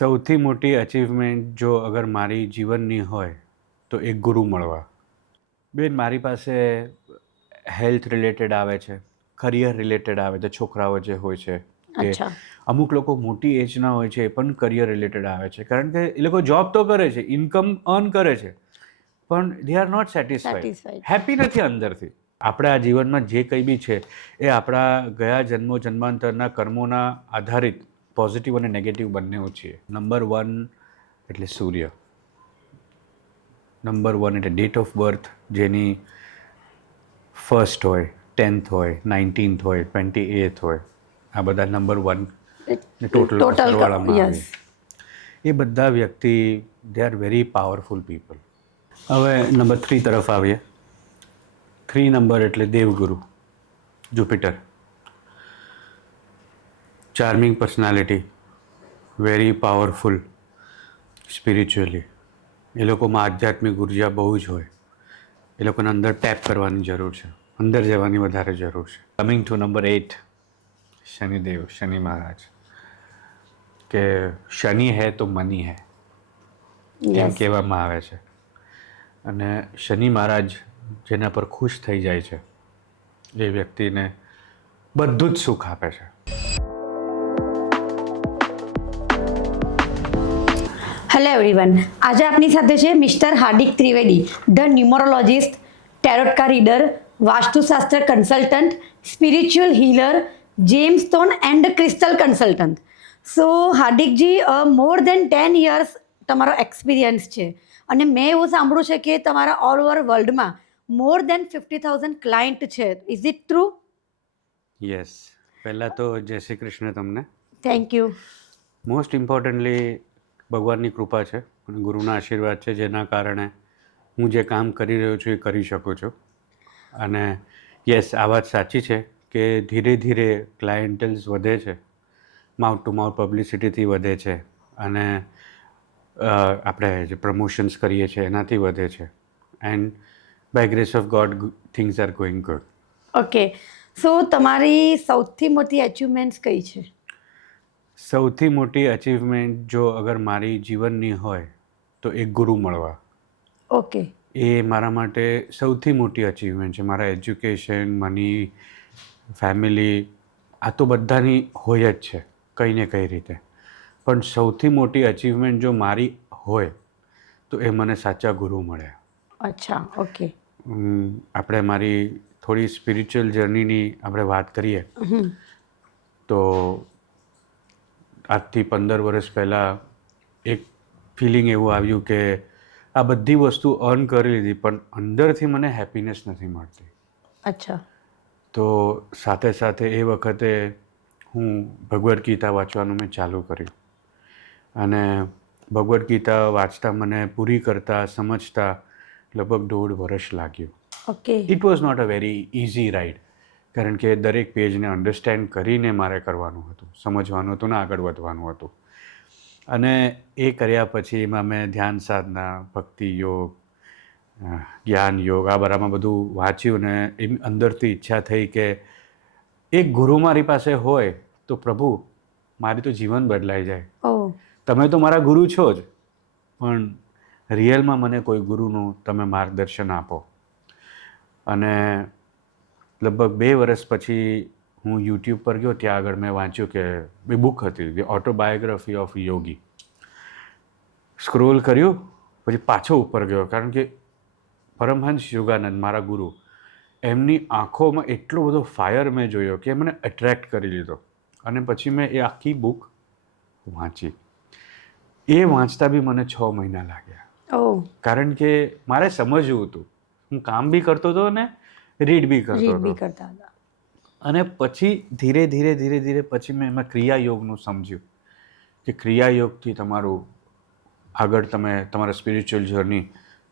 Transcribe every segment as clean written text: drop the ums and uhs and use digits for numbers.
સૌથી મોટી અચીવમેન્ટ જો અગર મારી જીવનની હોય તો એક ગુરુ મળવા. બેન, મારી પાસે હેલ્થ રિલેટેડ આવે છે, કરિયર રિલેટેડ આવે છે, છોકરાઓ જે હોય છે કે અચ્છા. અમુક લોકો મોટી એજના હોય છે એ પણ કરિયર રિલેટેડ આવે છે, કારણ કે એ લોકો જોબ તો કરે છે, ઇન્કમ અર્ન કરે છે, પણ they are not satisfied, Satisfied. Happy નથી અંદરથી. આપણા આ જીવનમાં જે કંઈ બી છે એ આપણા ગયા જન્માંતરના કર્મોના આધારિત પોઝિટિવ અને નેગેટિવ બંને છીએ. નંબર 1 એટલે સૂર્ય, નંબર 1 એટલે ડેટ ઓફ બર્થ, જેની 1st હોય, 10th હોય, 19th હોય, 28th હોય, આ બધા નંબર 1 ને ટોટલ સરવાળામાં આવે. યસ. એ બધા વ્યક્તિ they are very powerful people. હવે નંબર 3 તરફ આવીએ. 3 નંબર એટલે દેવગુરુ, Jupiter. Charming personality, very powerful spiritually. એ લોકોમાં આધ્યાત્મિક ઉર્જા બહુ જ હોય. એ લોકોને અંદર ટેપ કરવાની જરૂર છે, અંદર જવાની વધારે જરૂર છે. કમિંગ ટુ નંબર 8, શનિદેવ, શનિ મહારાજ. કે શનિ હૈ તો મની હૈ, એમ યસ. કહેવામાં આવે છે. અને શનિ મહારાજ જેના પર ખુશ થઈ જાય છે એ વ્યક્તિને બધું જ સુખ આપે છે. હેલો એવરીવન, આજે આપની સાથે છે mister Hardik Trivedi, the numerologist, ટેરોટકા reader, vastushastra consultant, spiritual healer, gem stone and crystal consultant. So Hardikji, more than 10 years તમારો એક્સપિરિયન્સ છે અને મેં એવું સાંભળ્યું છે કે તમારા ઓલ ઓવર વર્લ્ડમાં મોર દેન 50,000 ક્લાયન્ટ છે. Is it true? યસ. પહેલાં તો જય શ્રી કૃષ્ણ તમને. Thank you. મોસ્ટ ઇમ્પોર્ટન્ટલી ભગવાનની કૃપા છે અને ગુરુના આશીર્વાદ છે, જેના કારણે હું જે કામ કરી રહ્યો છું એ કરી શકું છું. અને યસ, આ વાત સાચી છે કે ધીરે ધીરે ક્લાયન્ટલ્સ વધે છે, માઉથ ટુ માઉથ પબ્લિસિટીથી વધે છે, અને આપણે જે પ્રમોશન્સ કરીએ છીએ એનાથી વધે છે. And by grace of God things are going good. Okay. So તમારી સૌથી મોટી અચીવમેન્ટ્સ કઈ છે? સૌથી મોટી અચીવમેન્ટ જો અગર મારી જીવનની હોય તો એક ગુરુ મળવા. ઓકે. એ મારા માટે સૌથી મોટી અચીવમેન્ટ છે. મારા એજ્યુકેશન, મની, ફેમિલી, આ તો બધાની હોય જ છે કંઈ ને કઈ રીતે. પણ સૌથી મોટી અચીવમેન્ટ જો મારી હોય તો એ મને સાચા ગુરુ મળે. અચ્છા. ઓકે. આપણે મારી થોડી સ્પિરિચ્યુઅલ જર્નીની આપણે વાત કરીએ તો આજથી 15 વર્ષ પહેલાં એક ફિલિંગ એવું આવ્યું કે આ બધી વસ્તુ અર્ન કરી લીધી પણ અંદરથી મને હેપીનેસ નથી મળતી. અચ્છા. તો સાથે સાથે એ વખતે હું ભગવદ્ ગીતા વાંચવાનું મેં ચાલુ કર્યું, અને ભગવદ્ ગીતા વાંચતા મને પૂરી કરતા સમજતા લગભગ 1.5 વર્ષ લાગ્યું. Okay. It was not a very easy ride, કારણ કે દરેક પેજને અન્ડરસ્ટેન્ડ કરીને મારે કરવાનું હતું, સમજવાનું હતું ને આગળ વધવાનું હતું. અને એ કર્યા પછી એમાં મેં ધ્યાન સાધના, ભક્તિ યોગ, જ્ઞાન યોગ, આ બધામાં બધું વાંચ્યું ને એમ અંદરથી ઈચ્છા થઈ કે એક ગુરુ મારી પાસે હોય તો પ્રભુ મારી તો જીવન બદલાઈ જાય. ઓહ. તમે તો મારા ગુરુ છો જ, પણ રિયલમાં મને કોઈ ગુરુનું તમે માર્ગદર્શન આપો. અને લગભગ 2 વર્ષ પછી હું યુટ્યુબ પર ગયો, ત્યાં આગળ મેં વાંચ્યું કે એ બુક હતી, the autobiography of Yogi. Scroll કર્યું, પછી પાછો ઉપર ગયો, કારણ કે પરમહંસ યોગાનંદ, મારા ગુરુ, એમની આંખોમાં એટલો બધો ફાયર મેં જોયો કે મને એટ્રેક્ટ કરી લીધો. અને પછી મેં એ આખી બુક વાંચી. એ વાંચતા બી મને 6 મહિના લાગ્યા, ઓહ. કારણ કે મારે સમજવું હતું. હું કામ બી કરતો હતો ને રીડ બી કરતો રીડ બી હતો. કરતા હતા. અને પછી ધીરે ધીરે પછી મેં એમાં ક્રિયાયોગનું સમજ્યું કે ક્રિયાયોગથી તમારું આગળ તમે તમારા સ્પિરિચ્યુઅલ જર્ની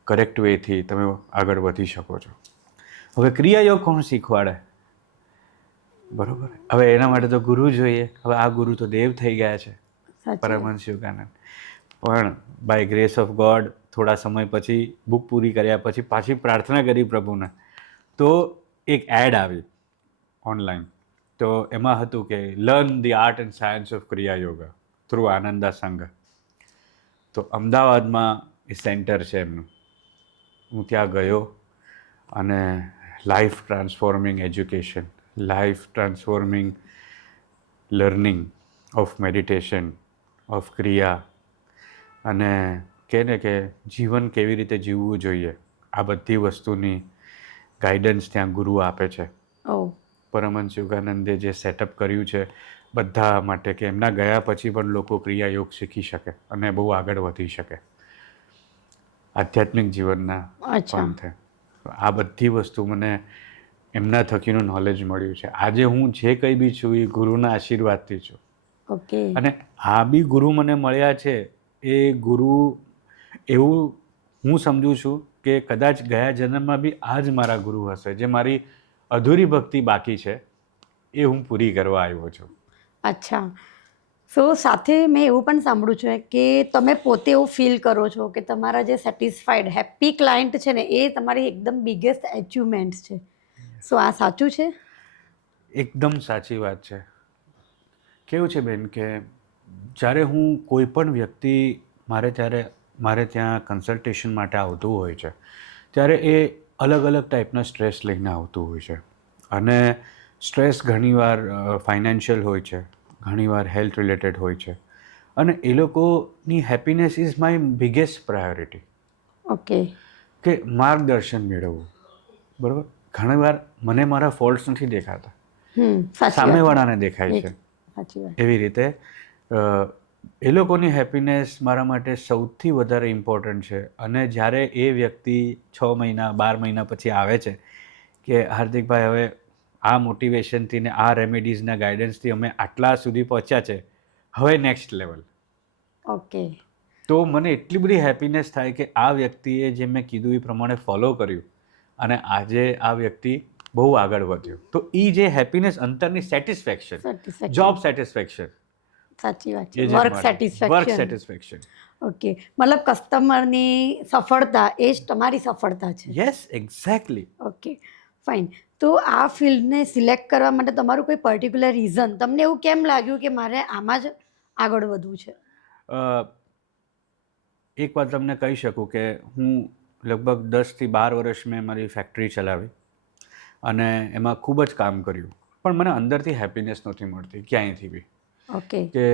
કરેક્ટ વેથી તમે આગળ વધી શકો છો. હવે ક્રિયાયોગ કોણ શીખવાડે? બરાબર. હવે એના માટે તો ગુરુ જોઈએ. હવે આ ગુરુ તો દેવ થઈ ગયા છે, પરમહંસ યોગાનંદ. પણ બાય ગ્રેસ ઓફ ગોડ થોડા સમય પછી બુક પૂરી કર્યા પછી પાછી પ્રાર્થના કરી પ્રભુને, તો એક એડ આવી ઓનલાઈન. તો એમાં હતું કે learn the art and science of ક્રિયા યોગા થ્રુ આનંદા સંઘ. તો અમદાવાદમાં એ સેન્ટર છે એમનું. હું ત્યાં ગયો અને life transforming education, life transforming learning of meditation, of ક્રિયા, અને કહે ને કે જીવન કેવી રીતે જીવવું જોઈએ, આ બધી વસ્તુની ગાઈડન્સ ત્યાં ગુરુ આપે છે. ઓ પરમહંસ યોગાનંદે જે સેટઅપ કર્યું છે બધા માટે, કે એમના ગયા પછી પણ લોકો ક્રિયા યોગ શીખી શકે અને બહુ આગળ વધી શકે આધ્યાત્મિક જીવનના અચ્છા. પંથે. આ બધી વસ્તુ મને એમના થકીનું નોલેજ મળ્યું છે. આજે હું જે કંઈ બી છું એ ગુરુના આશીર્વાદથી છું. ઓકે. અને આ બી ગુરુ મને મળ્યા છે, એ ગુરુ એવું હું સમજું છું કે કદાચ ગયા જન્મમાં બી આ જ મારા ગુરુ હશે, જે મારી અધૂરી ભક્તિ બાકી છે એ હું પૂરી કરવા આવ્યો છું. અચ્છા. સો સાથે મેં એવું પણ સાંભળ્યું છે કે તમે પોતે એવું ફીલ કરો છો કે તમારા જે સેટિસ્ફાઈડ હેપી ક્લાયન્ટ છે ને એ તમારી એકદમ બિગેસ્ટ અચીવમેન્ટ છે. સો આ સાચું છે? એકદમ સાચી વાત છે. કેવું છે બેન કે જ્યારે હું કોઈ પણ વ્યક્તિ મારે ત્યાં કન્સલ્ટેશન માટે આવતું હોય છે, ત્યારે એ અલગ અલગ ટાઈપના સ્ટ્રેસ લઈને આવતું હોય છે. અને સ્ટ્રેસ ઘણીવાર ફાઇનાન્શિયલ હોય છે, ઘણીવાર હેલ્થ રિલેટેડ હોય છે, અને એ લોકોની happiness is my biggest priority. Okay. કે માર્ગદર્શન મેળવવું, બરાબર. ઘણીવાર મને મારા ફોલ્ટ્સ નથી દેખાતા, સાચી વાત. સામેવાળાને દેખાય છે. સાચી વાત. એવી રીતે એ લોકોની હેપીનેસ મારા માટે સૌથી વધારે ઇમ્પોર્ટન્ટ છે. અને જ્યારે એ વ્યક્તિ 6 મહિના 12 મહિના પછી આવે છે કે હાર્દિકભાઈ હવે આ મોટિવેશનથી ને આ રેમેડીઝના ગાઈડન્સથી અમે આટલા સુધી પહોંચ્યા છે, હવે નેક્સ્ટ લેવલ, ઓકે. તો મને એટલી બધી હેપીનેસ થાય કે આ વ્યક્તિએ જે મેં કીધું એ પ્રમાણે ફોલો કર્યું અને આજે આ વ્યક્તિ બહુ આગળ વધ્યો. તો એ જે હેપીનેસ, અંતરની સેટિસ્ફેક્શન, જોબ સેટિસ્ફેક્શન, સાચી વાત છે. Work work satisfaction. ઓકે. મતલબ કસ્ટમરની સફળતા એ જ તમારી સફળતા છે. Yes, exactly. Okay, fine. તો આ ફિલ્ડને સિલેક્ટ કરવા માટે તમારું કોઈ પર્ટિક્યુલર રીઝન, તમને એવું કેમ લાગ્યું કે મારે આમાં જ આગળ વધવું છે? એક વાત તમને કહી શકું કે હું લગભગ 10 થી 12 વર્ષ મેં મારી ફેક્ટરી ચલાવી અને એમાં ખૂબ જ કામ કર્યું, પણ મને અંદરથી હેપીનેસ નહોતી મળતી ક્યાંયથી બી. ઓકે. કે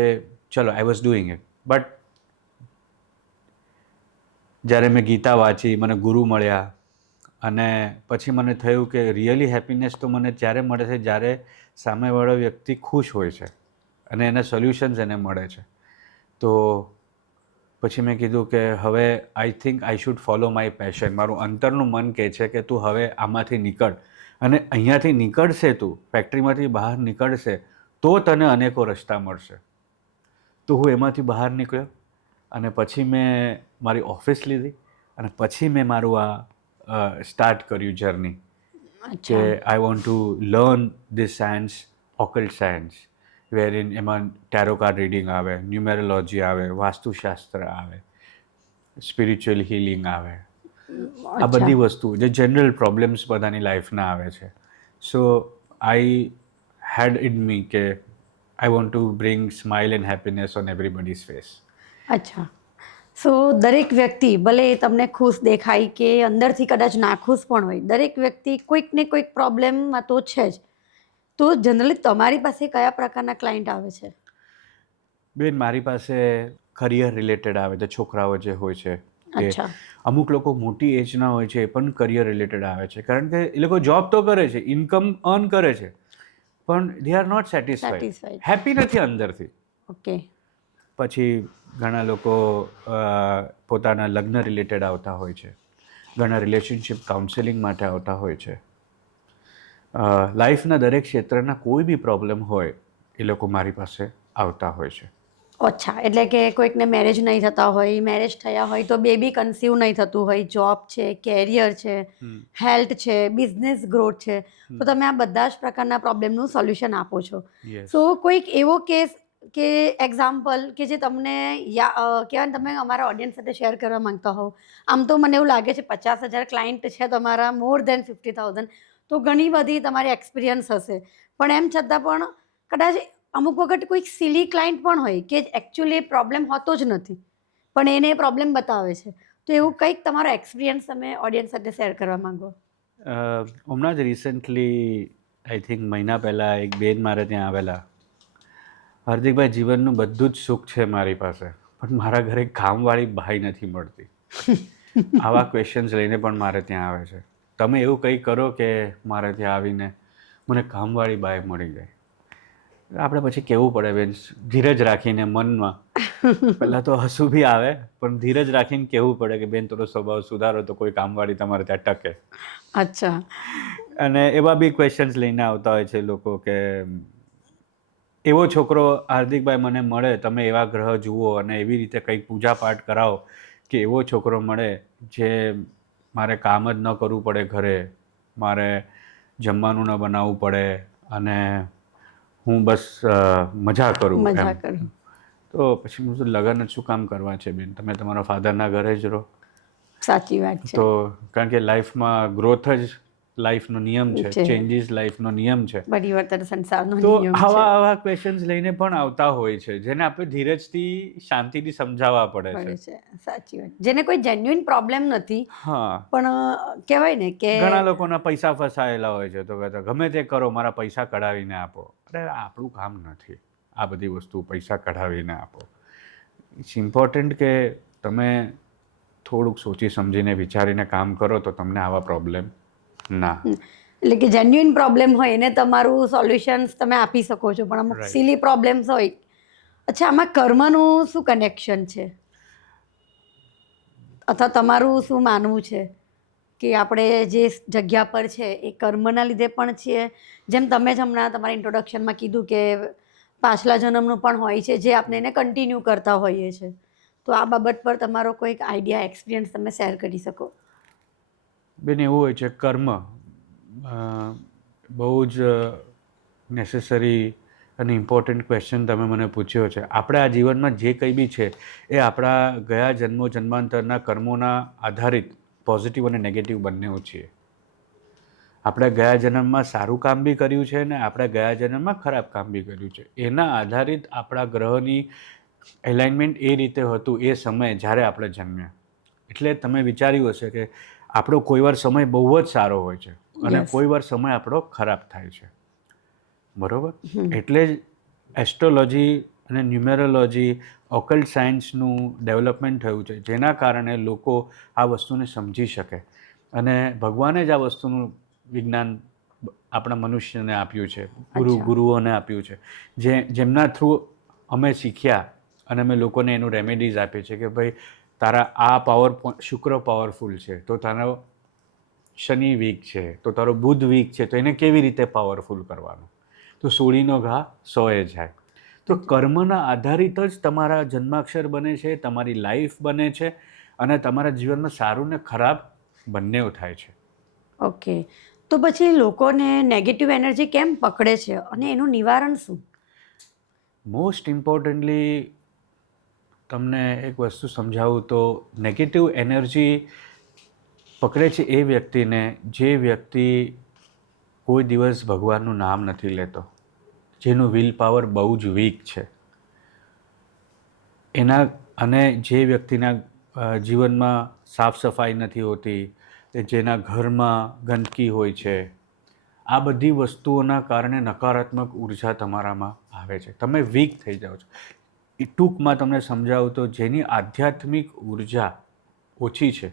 ચલો I was doing it, but જ્યારે મેં ગીતા વાંચી, મને ગુરુ મળ્યા, અને પછી મને થયું કે રિયલી હેપીનેસ તો મને ત્યારે મળે છે જ્યારે સામેવાળો વ્યક્તિ ખુશ હોય છે અને એના સોલ્યુશન્સ એને મળે છે. તો પછી મેં કીધું કે હવે I think I should follow my passion. મારું અંતરનું મન કહે છે કે તું હવે આમાંથી નીકળ, અને અહીંયાથી નીકળશે, તું ફેક્ટરીમાંથી બહાર નીકળશે તો તને અનેકો રસ્તા મળશે. તો હું એમાંથી બહાર નીકળ્યો અને પછી મેં મારી ઓફિસ લીધી અને પછી મેં મારું આ સ્ટાર્ટ કર્યું જર્ની કે I want to learn this science, occult science, વેરીન એમાં ટેરો કાર્ડ રીડિંગ આવે, ન્યુમેરોલોજી આવે, વાસ્તુશાસ્ત્ર આવે, સ્પિરિચ્યુઅલ હિલિંગ આવે, આ બધી વસ્તુ જે જનરલ પ્રોબ્લેમ્સ બધાની લાઈફના આવે છે. સો આઈ હેડ ઇન મી કે I want to bring smile and happiness on everybody's face. અચ્છા. સો દરેક વ્યક્તિ, ભલે એ તમને ખુશ દેખાય કે અંદરથી કદાચ નાખુશ પણ હોય, દરેક વ્યક્તિ કોઈક ને કોઈક પ્રોબ્લેમમાં તો છે જ. તો જનરલી તમારી પાસે કયા પ્રકારના ક્લાયન્ટ આવે છે? બેન, મારી પાસે કરિયર રિલેટેડ આવે છે. છોકરાઓ જે હોય છે કે અચ્છા. અમુક લોકો મોટી એજના હોય છે એ પણ કરિયર રિલેટેડ આવે છે, કારણ કે એ લોકો જોબ તો કરે છે, ઇન્કમ અર્ન કરે છે, પણ they are not satisfied, happy નથી અંદરથી. ઓકે. પછી ઘણા લોકો પોતાના લગ્ન રિલેટેડ આવતા હોય છે, ઘણા રિલેશનશિપ કાઉન્સેલિંગ માટે આવતા હોય છે. લાઈફના દરેક ક્ષેત્રના કોઈ બી પ્રોબ્લેમ હોય એ લોકો મારી પાસે આવતા હોય છે. અચ્છા. એટલે કે કોઈકને મેરેજ નહીં થતા હોય, મેરેજ થયા હોય તો બેબી કન્સીવ નહીં થતું હોય, જોબ છે, કેરિયર છે, હેલ્થ છે, બિઝનેસ ગ્રોથ છે, તો તમે આ બધા જ પ્રકારના પ્રોબ્લેમનું સોલ્યુશન આપો છો. સો કોઈક એવો કેસ કે એક્ઝામ્પલ કે જે તમને કહેવાય ને, તમે અમારા ઓડિયન્સ સાથે શેર કરવા માંગતા હો. આમ તો મને એવું લાગે છે 50,000 ક્લાયન્ટ છે તમારા, મોર દેન 50,000, તો ઘણી બધી તમારી એક્સપિરિયન્સ હશે. પણ એમ છતાં પણ કદાચ અમુક વખત કોઈક સિલી ક્લાયન્ટ પણ હોય કે એકચ્યુઅલી પ્રોબ્લેમ હોતો જ નથી, પણ એને પ્રોબ્લેમ બતાવે છે. તો એવું કંઈક તમારો એક્સપિરિયન્સ તમે ઓડિયન્સ સાથે શેર કરવા માંગો? હમણાં જ રિસન્ટલી આઈ થિંક મહિના પહેલાં એક બેન મારે ત્યાં આવેલા. હાર્દિકભાઈ, જીવનનું બધું જ સુખ છે મારી પાસે, પણ મારા ઘરે કામવાળી બાઈ નથી મળતી. આવા ક્વેશ્ચન્સ લઈને પણ મારે ત્યાં આવે છે. તમે એવું કંઈ કરો કે મારે ત્યાં આવીને મને કામવાળી બાઈ મળી જાય. આપણે પછી કહેવું પડે બેન, ધીરજ રાખીને મનમાં. પહેલાં તો હસવું બી આવે, પણ ધીરજ રાખીને કહેવું પડે કે બેન થોડો સ્વભાવ સુધારો તો કોઈ કામવાળી તમારે ત્યાં ટકે. અચ્છા. અને એવા બી ક્વેશ્ચન્સ લઈને આવતા હોય છે લોકો કે એવો છોકરો હાર્દિકભાઈ મને મળે, તમે એવા ગ્રહ જુઓ અને એવી રીતે કંઈક પૂજા પાઠ કરાવો કે એવો છોકરો મળે જે મારે કામ જ ન કરવું પડે ઘરે, મારે જમવાનું ન બનાવવું પડે અને હું બસ મજા કરું મજા એમ. કરું. તો પછી હું લગ્ન જ શું કામ કરવા છે બેન? તમે તમારા ફાધરના ઘરે જ રહો. સાચી વાત છે. તો કારણ કે લાઈફમાં ગ્રોથ જ લાઈફનો નિયમ છે, ચેન્જીસ લાઈફનો નિયમ છે. પરિવર્તન સંસારનો તો નિયમ છે. આવા ક્વેશ્ચન્સ લઈને પણ આવતા હોય છે, જેને આપણે ધીરજથી શાંતિથી સમજાવવા પડે છે. સાચી વાત. જેને કોઈ જેન્યુઇન પ્રોબ્લેમ નથી, હા, પણ કહેવાય ને કે ઘણા લોકોના પૈસા ફસાયેલા હોય છે, તો કહેતા ગમે તે કરો, મારા પૈસા કઢાવીને આપો. અરે આપણું કામ નથી આ બધી વસ્તુ પૈસા કઢાવીને આપો. ઇટ્સ ઇમ્પોર્ટન્ટ કે તમે થોડુંક સોચી સમજીને વિચારીને કામ કરો તો તમને આવા પ્રોબ્લેમ ના. એટલે કે જેન્યુઇન પ્રોબ્લેમ હોય એને તમારું સોલ્યુશન્સ તમે આપી શકો છો, પણ અમુક Right. સિલી પ્રોબ્લેમ્સ હોય. અચ્છા, આમાં કર્મનું શું કનેક્શન છે, અથવા તમારું શું માનવું છે કે આપણે જે જગ્યા પર છે એ કર્મના લીધે પણ છીએ? જેમ તમે જ હમણાં તમારા ઇન્ટ્રોડક્શનમાં કીધું કે પાછલા જન્મનું પણ હોય છે જે આપણે એને કન્ટિન્યુ કરતા હોઈએ છીએ. તો આ બાબત પર તમારો કોઈક આઈડિયા, એક્સપિરિયન્સ તમે શેર કરી શકો? બેન, એવું હોય છે કર્મ બહુ જ નેસેસરી અને ઇમ્પોર્ટન્ટ ક્વેશ્ચન તમે મને પૂછ્યો છે. આપણે આ જીવનમાં જે કંઈ બી છે એ આપણા ગયા જન્માંતરના કર્મોના આધારિત પોઝિટિવ અને નેગેટિવ બંને છીએ. આપણે ગયા જન્મમાં સારું કામ બી કર્યું છે ને આપણે ગયા જન્મમાં ખરાબ કામ બી કર્યું છે. એના આધારિત આપણા ગ્રહની એલાઇનમેન્ટ એ રીતે હતું એ સમયે જ્યારે આપણે જન્મ્યા. એટલે તમે વિચાર્યું હશે કે આપણો કોઈ વાર સમય બહુ જ સારો હોય છે અને કોઈ વાર સમય આપણો ખરાબ થાય છે, બરાબર? એટલે જ એસ્ટ્રોલોજી અને ન્યુમેરોલોજી, ઓકલ્ટ સાયન્સનું ડેવલપમેન્ટ થયું છે, જેના કારણે લોકો આ વસ્તુને સમજી શકે. અને ભગવાને જ આ વસ્તુનું વિજ્ઞાન આપણા મનુષ્યને આપ્યું છે, ગુરુઓને આપ્યું છે, જેમના થ્રુ અમે શીખ્યા અને અમે લોકોને એનું રેમેડીઝ આપીએ છીએ કે ભાઈ તારા આ શુક્ર પાવરફુલ છે, તો તારો શનિ વીક છે, તો તારો બુધ વીક છે, તો એને કેવી રીતે પાવરફુલ કરવાનો? તો સોળીનો ઘા સોએ જાય. તો કર્મના આધારિત જ તમારા જન્માક્ષર બને છે, તમારી લાઈફ બને છે અને તમારા જીવનમાં સારું ને ખરાબ બંને થાય છે. ઓકે, તો પછી લોકોને નેગેટિવ એનર્જી કેમ પકડે છે અને એનું નિવારણ શું? મોસ્ટ ઇમ્પોર્ટન્ટલી તમને એક વસ્તુ સમજાવું તો નેગેટિવ એનર્જી પકડે છે એ વ્યક્તિને જે વ્યક્તિ કોઈ દિવસ ભગવાનનું નામ નથી લેતો, જેનું વિલ પાવર બહુ જ વીક છે એના, અને જે વ્યક્તિના જીવનમાં સાફ સફાઈ નથી હોતી, જેના ઘરમાં ગંદકી હોય છે. આ બધી વસ્તુઓના કારણે નકારાત્મક ઉર્જા તમારામાં આવે છે, તમે વીક થઈ જાઓ છો. એ ટૂંકમાં તમને સમજાવું તો જેની આધ્યાત્મિક ઉર્જા ઓછી છે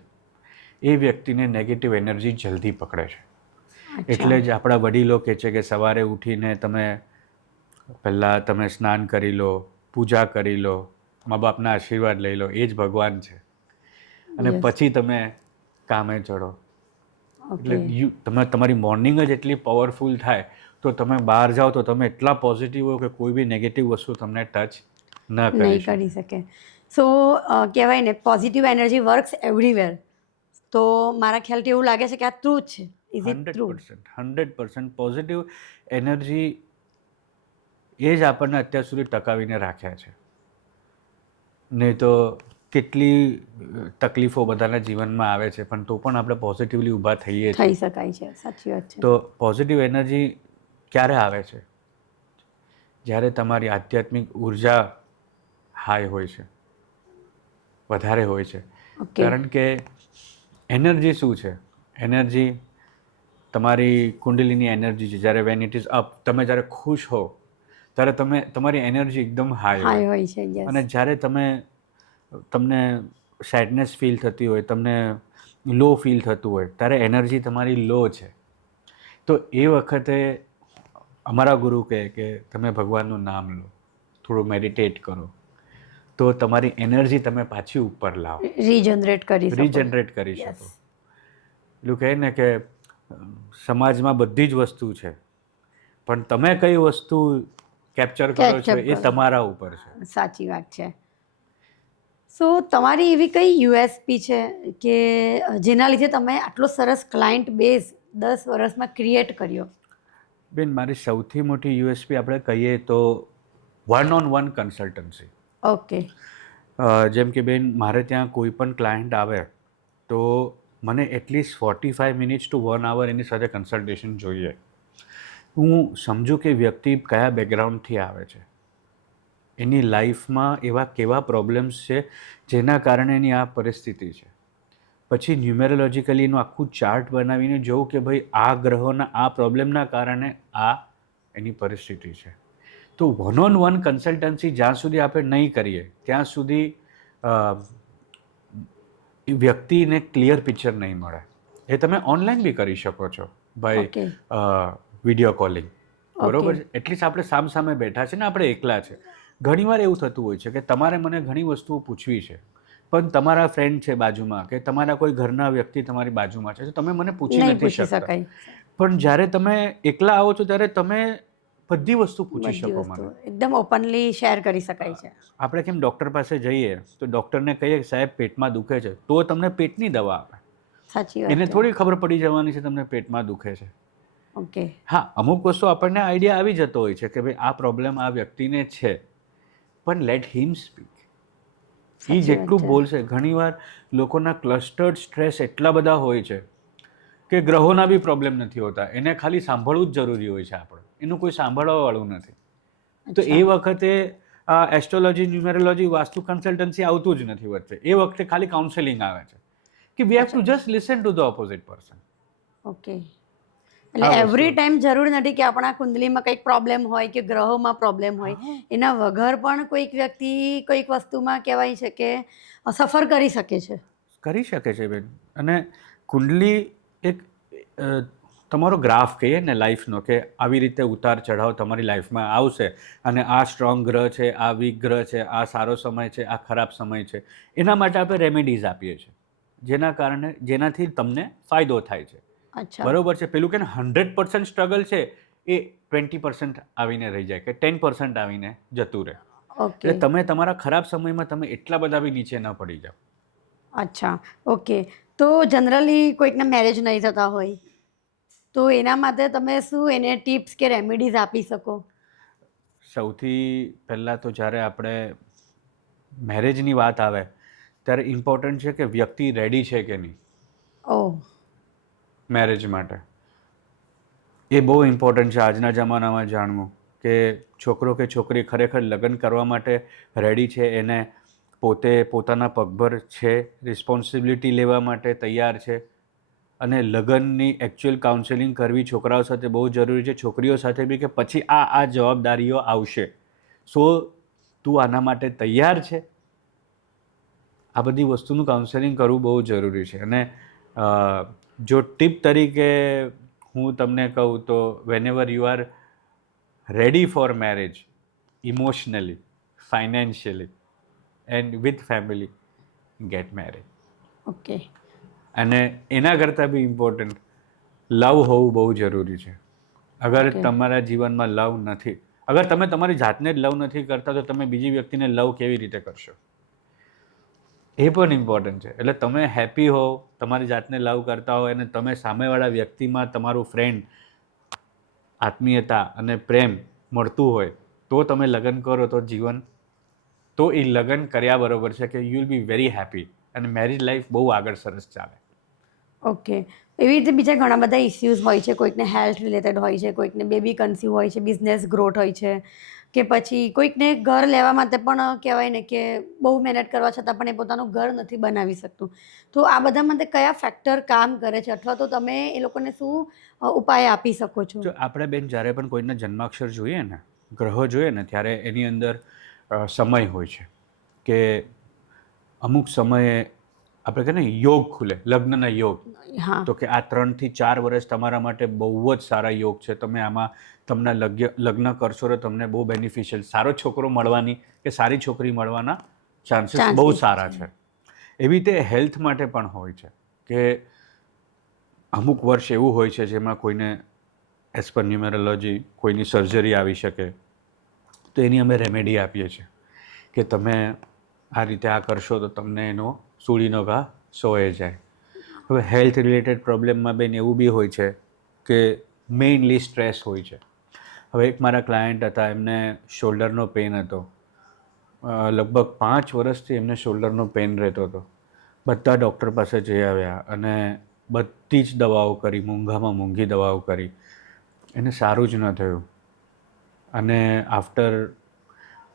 એ વ્યક્તિને નેગેટિવ એનર્જી જલ્દી પકડે છે. એટલે જ આપણા વડીલો કહે છે કે સવારે ઉઠીને તમે પહેલાં તમે સ્નાન કરી લો, પૂજા કરી લો, મા બાપના આશીર્વાદ લઈ લો, એ જ ભગવાન છે, અને પછી તમે કામે ચડો. એટલે તમારી મોર્નિંગ જ એટલી પાવરફુલ થાય તો તમે બહાર જાઓ તો તમે એટલા પોઝિટિવ હો કે કોઈ બી નેગેટિવ વસ્તુ તમને ટચ નહીં કરી શકે. સો કહેવાય ને પોઝિટિવ એનર્જી વર્ક્સ એવરીવેર. તો મારા ખ્યાલથી એવું લાગે છે કે આ ટ્રુ છે. Is it true? 100% positive energy એ જ આપણને અત્યાર સુધી ટકાવીને રાખ્યા છે. નહીં તો કેટલી તકલીફો બધાના જીવનમાં આવે છે, પણ તો પણ આપણે પોઝિટિવલી ઊભા થઈએ છીએ. થઈ શકાય છે, સાચી વાત છે. તો પોઝિટિવ એનર્જી ક્યારે આવે છે? જ્યારે તમારી આધ્યાત્મિક ઉર્જા હાઈ હોય છે. વધારે હોય છે. ઓકે. કારણ કે એનર્જી શું છે? એનર્જી તમારી કુંડલીની એનર્જી છે. જ્યારે વેન ઇટ ઇઝ અપ, તમે જ્યારે ખુશ હો ત્યારે તમારી એનર્જી એકદમ હાઈ હાઈ હોય. હોય છે, યસ. અને જ્યારે તમને સેડનેસ ફીલ થતી હોય, તમને લો ફીલ થતું હોય, ત્યારે એનર્જી તમારી લો છે. તો એ વખતે અમારા ગુરુ કહે કે તમે ભગવાનનું નામ લો, થોડું મેડિટેટ કરો, તો તમારી એનર્જી તમે પાછી ઉપર લાવો, રીજનરેટ કરી શકો. રીજનરેટ કરી શકો. પેલું કહે ને કે સમાજમાં બધી જ વસ્તુ છે, પણ તમે કઈ વસ્તુ કેપ્ચર કરો છો Catch up એ કરો. તમારા ઉપર છે. સાચી વાત છે. સો તમારી એવી કઈ યુએસપી છે કે જેના લીધે તમે આટલો સરસ ક્લાયન્ટ બેઝ 10 વર્ષમાં ક્રિએટ કર્યો? બેન, મારી સૌથી મોટી યુએસપી આપણે કહીએ તો વન કન્સલ્ટન્સી. ઓકે. જેમ કે બેન, મારે ત્યાં કોઈ પણ ક્લાયન્ટ આવે તો મને એટલીસ્ટ 45 મિનિટ્સ ટુ 1 hour એની સાથે કન્સલ્ટેશન જોઈએ. હું સમજું કે વ્યક્તિ કયા બેકગ્રાઉન્ડથી આવે છે, એની લાઈફમાં એવા કેવા પ્રોબ્લેમ્સ છે જેના કારણે એની આ પરિસ્થિતિ છે. પછી ન્યુમેરોલોજીકલી એનું આખું ચાર્ટ બનાવીને જોઉં કે ભાઈ આ ગ્રહોના આ પ્રોબ્લેમના કારણે આ એની પરિસ્થિતિ છે. તો વન કન્સલ્ટન્સી જ્યાં સુધી આપણે નહીં કરીએ ત્યાં સુધી એ વ્યક્તિને ક્લિયર પિક્ચર નહીં મળે. એ તમે ઓનલાઈન બી કરી શકો છો ભાઈ, ઓકે. વિડીયો કોલિંગ, બરોબર ઓકે. છે. એટલીસ્ટ આપણે સામે બેઠા છે ને આપણે એકલા છે. ઘણીવાર એવું થતું હોય છે કે તમારે મને ઘણી વસ્તુઓ પૂછવી છે, પણ તમારા ફ્રેન્ડ છે બાજુમાં કે તમારા કોઈ ઘરના વ્યક્તિ તમારી બાજુમાં છે, તો તમે મને પૂછી નહીં નથી પૂછી શકતા. શકાય. પણ જ્યારે તમે એકલા આવો છો ત્યારે તમે બધી વસ્તુ પૂછી બધી શકો વસ્તુ મને. એકદમ ઓપનલી શેર કરી શકાય છે. આપણે કેમ ડૉક્ટર પાસે જઈએ તો ડૉક્ટરને કહીએ કે સાહેબ પેટમાં દુખે છે, તો તમને પેટની દવા આપે. સાચી વાત એને છે. થોડી ખબર પડી જવાની છે તમને પેટમાં દુખે છે. ઓકે. હા, અમુક વસ્તુ આપણને આઈડિયા આવી જતો હોય છે કે ભાઈ આ પ્રોબ્લેમ આ વ્યક્તિને છે, પણ લેટ હિમ સ્પીક. એ સાચી વાત જેટલું છે. બોલશે. ઘણીવાર લોકોના ક્લસ્ટર્ડ સ્ટ્રેસ એટલા બધા હોય છે કે ગ્રહોના બી પ્રોબ્લેમ નથી હોતા, એને ખાલી સાંભળવું જ જરૂરી હોય છે આપણે, એનું કોઈ સાંભળવાવાળું નથી. તો એ અચ્છા. વખતે આ એસ્ટ્રોલોજી, ન્યુમેરોલોજી, વાસ્તુ કન્સલ્ટન્સી આવતું જ નથી વચ્ચે. એ વખતે ખાલી કાઉન્સેલિંગ આવે છે કે we have to just listen to the opposite person. Okay. એટલે એવરી ટાઈમ જરૂર નથી કે આપણા કુંડલીમાં કંઈક પ્રોબ્લેમ હોય કે ગ્રહોમાં પ્રોબ્લેમ હોય, એના વગર પણ કોઈક વ્યક્તિ કોઈક વસ્તુમાં કહેવાય છે કે સફર કરી શકે છે. કરી શકે છે બેન. અને કુંડલી એક તમારો ગ્રાફ કહીએ ને લાઈફનો, કે આવી રીતે ઉતાર ચઢાવ તમારી લાઈફમાં આવશે અને આ સ્ટ્રોંગ ગ્રહ છે, આ વીક ગ્રહ છે, આ સારો સમય છે, આ ખરાબ સમય છે. એના માટે આપણે રેમેડીઝ આપીએ છીએ જેનાથી તમને ફાયદો થાય છે. અચ્છા. બરોબર છે. પેલું કે 100% સ્ટ્રગલ છે એ 20% આવીને રહી જાય કે 10% આવીને જતું રહે. ઓકે. એટલે તમે તમારા ખરાબ સમયમાં તમે એટલા બધા બી નીચે ન પડી જાઓ. અચ્છા. ઓકે. તો જનરલી કોઈકના મેરેજ નહીં થતા હોય તો એના માટે તમે શું એને ટિપ્સ કે રેમેડીઝ આપી શકો? સૌથી પહેલાં તો જ્યારે આપણે મેરેજની વાત આવે ત્યારે ઇમ્પોર્ટન્ટ છે કે વ્યક્તિ રેડી છે કે નહીં ઓહ. મેરેજ માટે. એ બહુ ઇમ્પોર્ટન્ટ છે આજના જમાનામાં જાણવું કે છોકરો કે છોકરી ખરેખર લગ્ન કરવા માટે રેડી છે, એને પોતાના પગભર છે, રિસ્પોન્સિબિલિટી લેવા માટે તૈયાર છે. અને લગ્નની એકચ્યુઅલ કાઉન્સેલિંગ કરવી છોકરાઓ સાથે બહુ જરૂરી છે, છોકરીઓ સાથે બી, કે પછી આ જવાબદારીઓ આવશે, સો તું આના માટે તૈયાર છે. આ બધી વસ્તુનું કાઉન્સેલિંગ કરવું બહુ જરૂરી છે. અને જો ટીપ તરીકે હું તમને કહું તો whenever you are ready for marriage, emotionally, financially and with family, get marriage. Okay. અને એના કરતાં બી ઇમ્પોર્ટન્ટ લવ હોવું બહુ જરૂરી છે. અગર ઓકે. તમારા જીવનમાં લવ નથી, અગર તમે તમારી જાતને જ લવ નથી કરતા તો તમે બીજી વ્યક્તિને લવ કેવી રીતે કરશો? એ પણ ઇમ્પોર્ટન્ટ છે. એટલે તમે હેપી હો, તમારી જાતને લવ કરતા હો અને તમે સામેવાળા વ્યક્તિમાં તમારું ફ્રેન્ડ, આત્મીયતા અને પ્રેમ મળતું હોય તો તમે લગ્ન કરો તો એ લગ્ન કર્યા બરોબર છે કે you will be very happy અને મેરેજ લાઈફ બહુ આગળ સરસ ચાલે. ઓકે. એવી રીતે બીજા ઘણા બધા ઇસ્યુઝ હોય છે, કોઈકને હેલ્થ રિલેટેડ હોય છે, કોઈકને બેબી કન્સીવ હોય છે, બિઝનેસ ગ્રોથ હોય છે, કે પછી કોઈકને ઘર લેવા માટે પણ કહેવાય ને કે બહુ મહેનત કરવા છતાં પણ એ પોતાનું ઘર નથી બનાવી શકતું, તો આ બધા માટે કયા ફેક્ટર કામ કરે છે, અથવા તો તમે એ લોકોને શું ઉપાય આપી શકો છો? જો આપણે બેન જ્યારે પણ કોઈને જન્માક્ષર જોઈએ ને, ગ્રહો જોઈએ ને, ત્યારે એની અંદર સમય હોય છે કે અમુક સમયે આપણે કહીએ ને યોગ ખુલે, લગ્નના યોગ. હા, તો કે આ 3 થી 4 વર્ષ તમારા માટે બહુ જ સારા યોગ છે. તમે આમાં તમને લગ્ન કરશો તો તમને બહુ બેનિફિશિયલ, સારો છોકરો મળવાની કે સારી છોકરી મળવાના ચાન્સીસ બહુ Chances સારા છે. એવી રીતે હેલ્થ માટે પણ હોય છે કે અમુક વર્ષ એવું હોય છે જેમાં કોઈને એઝ પર ન્યુમેરોલોજી કોઈની સર્જરી આવી શકે, તો એની અમે રેમેડી આપીએ છીએ કે તમે આ રીતે આ કરશો તો તમને એનો સૂળીનો ઘા સોએ જાય. હવે હેલ્થ રિલેટેડ પ્રોબ્લેમમાં બેન એવું બી હોય છે કે મેઇનલી સ્ટ્રેસ હોય છે. હવે એક મારા ક્લાયન્ટ હતા, એમને શોલ્ડરનો પેઇન હતો, લગભગ 5 વર્ષથી એમને શોલ્ડરનો પેઇન રહેતો હતો. બધા ડૉક્ટર પાસે જઈ આવ્યા અને બધી જ દવાઓ કરી, મોંઘામાં મોંઘી દવાઓ કરી, એને સારું જ ન થયું. અને આફ્ટર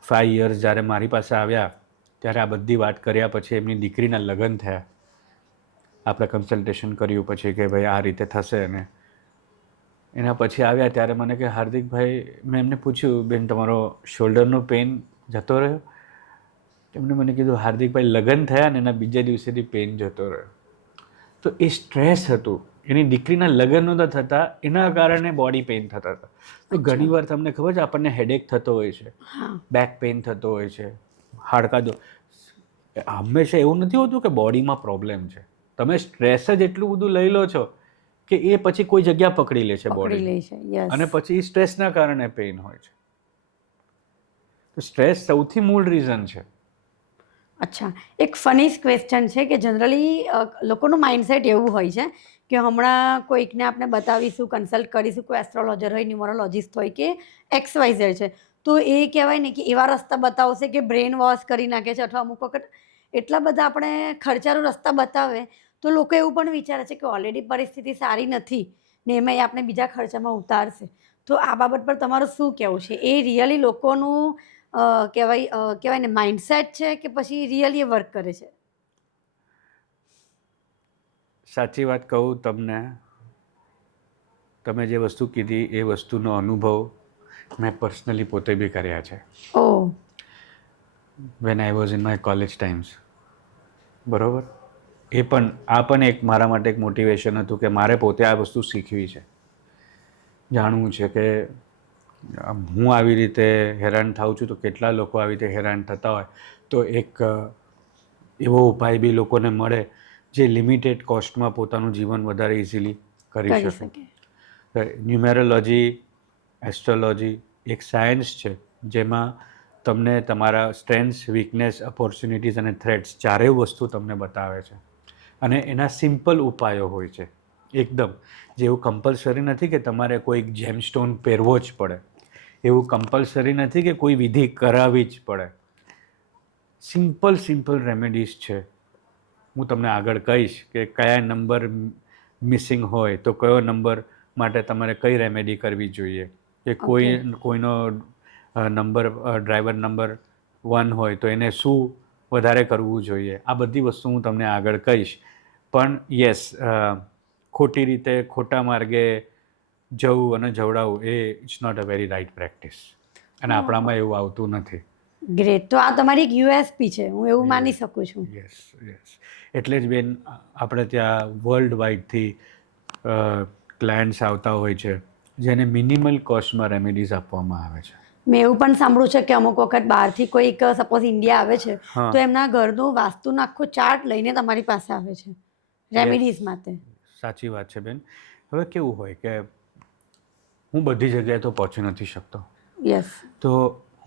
5 યર્સ જ્યારે મારી પાસે આવ્યા ત્યારે આ બધી વાત કર્યા પછી એમની દીકરીના લગ્ન થયા. આપણે કન્સલ્ટેશન કર્યું પછી કે ભાઈ આ રીતે થશે, અને એના પછી આવ્યા ત્યારે મને કે હાર્દિકભાઈ, મેં એમને પૂછ્યું બેન તમારો શોલ્ડરનો પેઇન જતો રહ્યો? એમને મને કીધું હાર્દિકભાઈ લગ્ન થયા ને એના બીજા દિવસેથી પેઇન જતો રહ્યો. તો એ સ્ટ્રેસ હતું, એની દીકરીના લગ્ન નહોતા થતા એના કારણે બોડી પેઇન થતા હતા. તો ઘણીવાર તમને ખબર છે આપણને હેડેક થતો હોય છે, બેક પેઇન થતો હોય છે, હાડકા દો, હંમેશા એવું નથી હોતું કે બોડીમાં પ્રોબ્લેમ છે. તમે સ્ટ્રેસ જ એટલું બધું લઈ લો છો કે એ પછી કોઈ જગ્યા પકડી લે છે બોડી, અને પછી સ્ટ્રેસના કારણે પેઇન હોય છે. તો સ્ટ્રેસ સૌથી મૂળ રીઝન છે. અચ્છા, એક ફની ક્વેશ્ચન છે કે જનરલી લોકોનું માઇન્ડસેટ એવું હોય છે કે હમણાં કોઈકને આપણે બતાવીશું, કન્સલ્ટ કરીશું, કોઈ એસ્ટ્રોલોજર હોય, ન્યુમરોલોજિસ્ટ હોય કે XYZ છે, તો એ કહેવાય ને કે એવા રસ્તા બતાવશે કે બ્રેન વોશ કરી નાખે છે, અથવા અમુક વખત એટલા બધા આપણે ખર્ચાળુ રસ્તા બતાવે તો લોકો એવું પણ વિચારે છે કે ઓલરેડી પરિસ્થિતિ સારી નથી ને એમાં એ આપણે બીજા ખર્ચામાં ઉતારશે. તો આ બાબત પર તમારું શું કહેવું છે? એ રિયલી લોકોનું કહેવાય ને માઇન્ડસેટ છે કે પછી રિયલી એ વર્ક કરે છે? સાચી વાત કહું તમને, તમે જે વસ્તુ કીધી એ વસ્તુનો અનુભવ મેં પર્સનલી પોતે બી કર્યા છે. Oh, when I was in my college times. બરાબર, એ પણ આ પણ એક મારા માટે એક મોટિવેશન હતું કે મારે પોતે આ વસ્તુ શીખવી છે, જાણવું છે કે હું આવી રીતે હેરાન થાઉં છું તો કેટલા લોકો આવી રીતે હેરાન થતા હોય. તો એક એવો ઉપાય બી લોકોને મળે જે લિમિટેડ કોસ્ટમાં પોતાનું જીવન વધારે ઇઝીલી કરી શકે. ન્યુમેરોલોજી, એસ્ટ્રોલોજી એક સાયન્સ છે જેમાં તમને તમારા સ્ટ્રેન્થ્સ, વીકનેસ, ઓપોર્ચ્યુનિટીઝ અને થ્રેટ્સ ચારેય વસ્તુ તમને બતાવે છે. અને એના સિમ્પલ ઉપાયો હોય છે એકદમ. જેવું કમ્પલસરી નથી કે તમારે કોઈ જેમસ્ટોન પહેરવો જ પડે, એવું કમ્પલસરી નથી કે કોઈ વિધિ કરાવવી જ પડે. સિમ્પલ રેમેડીઝ છે. હું તમને આગળ કહીશ કે કયા નંબર મિસિંગ હોય તો કયો નંબર માટે તમારે કઈ રેમેડી કરવી જોઈએ, કે કોઈનો નંબર ડ્રાઈવર નંબર 1 હોય તો એને શું વધારે કરવું જોઈએ. આ બધી વસ્તુ હું તમને આગળ કહીશ. પણ યસ, ખોટી રીતે ખોટા માર્ગે જવું અને જવડાવવું એ it's not a very right practice, અને આપણામાં એવું આવતું નથી. ગ્રેટ. તો આ તમારી એક USP છે, હું એવું માની શકું છું. યસ. એટલે જ બેન આપણે ત્યાં વર્લ્ડ વાઇડથી ક્લાયન્ટ્સ આવતા હોય છે જેને મિનિમલ કોસ્ટમાં રેમેડીઝ આપવામાં આવે છે. મેં એવું પણ સાંભળ્યું છે કે અમુક વખત બહારથી કોઈક સપોઝ ઇન્ડિયા આવે છે હા. તો એમના ઘરનું વાસ્તુનો આખો ચાર્ટ લઈને તમારી પાસે આવે છે રેમેડીઝ માટે. સાચી વાત છે બેન. હવે કેવું હોય કે હું બધી જગ્યાએ તો પહોંચી નથી શકતો, યસ, તો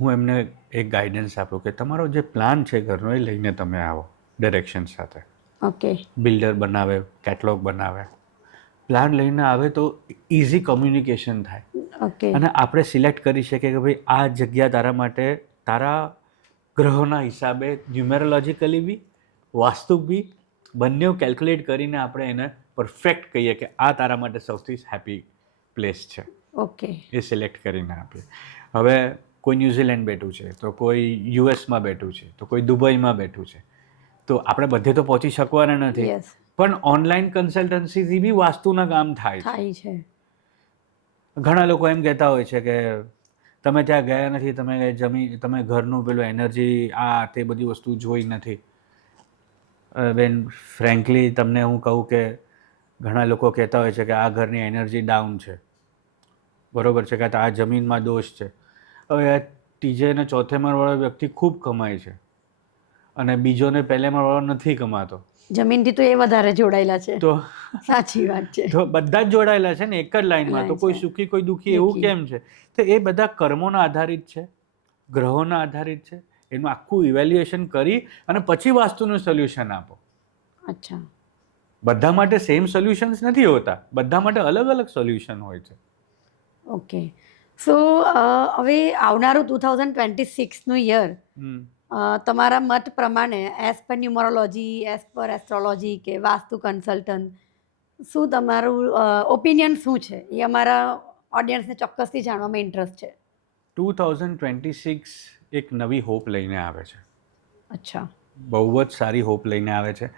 હું એમને એક ગાઈડન્સ આપું કે તમારો જે પ્લાન છે ઘરનો એ લઈને તમે આવો ડિરેક્શન સાથે. ઓકે, બિલ્ડર બનાવે, કેટલોગ બનાવે, પ્લાન લઈને આવે તો ઇઝી કમ્યુનિકેશન થાય. ઓકે, અને આપણે સિલેક્ટ કરી શકીએ કે ભાઈ આ જગ્યા તારા માટે તારા ગ્રહોના હિસાબે ન્યુમેરોલોજીકલી બી, વાસ્તુ બી બંને કેલ્ક્યુલેટ કરીને આપણે એને પરફેક્ટ કહીએ કે આ તારા માટે સૌથી હેપી પ્લેસ છે. ઓકે, એ સિલેક્ટ કરીને આપીએ. હવે કોઈ ન્યૂઝીલેન્ડ બેઠું છે, તો કોઈ યુએસમાં બેઠું છે, તો કોઈ દુબઈમાં બેઠું છે. તો આપણે બધે તો પહોંચી શકવાના નથી, યસ પણ ઓનલાઈન કન્સલ્ટન્સીથી બી વાસ્તુના કામ થાય છે. થાય છે. ઘણા લોકો એમ કહેતા હોય છે કે તમે ત્યાં ગયા નથી, તમે ઘરનું પેલું એનર્જી તે બધી વસ્તુ જોઈ નથી. બેન ફ્રેન્કલી તમને હું કહું કે ઘણા લોકો કહેતા હોય છે કે આ ઘરની એનર્જી ડાઉન છે, બરોબર છે, કે આ જમીનમાં દોષ છે. હવે ત્રીજે અને ચોથે માળવાળો વ્યક્તિ ખૂબ કમાય છે અને બીજોને પહેલે માળવાળો નથી કમાતો, જમીનથી તો એ વધારે જોડાયેલા છે. તો સાચી વાત છે. તો બધા જ જોડાયેલા છે ને એક જ લાઈનમાં. તો કોઈ સુખી કોઈ દુઃખી એવું કેમ છે? તો એ બધા કર્મોના આધારિત છે, ગ્રહોના આધારિત છે. એનું આખું ઇવેલ્યુએશન કરી અને પછી વાસ્તુનું સોલ્યુશન આપો. અચ્છા. બધા માટે સેમ સોલ્યુશન્સ નથી હોતા, બધા માટે અલગ અલગ સોલ્યુશન હોય છે. ઓકે. સો હવે આવનારું 2026નું યર તમારા મત પ્રમાણે as per numerology, as per astrology કે વાસ્તુ કન્સલ્ટન્ટ, શું તમારું ઓપિનિયન શું છે? એ અમારા ઓડિયન્સને ચોક્કસથી જાણવામાં ઇન્ટરેસ્ટ છે. 2026 એક નવી હોપ લઈને આવે છે. અચ્છા. બહુ જ સારી હોપ લઈને આવે છે,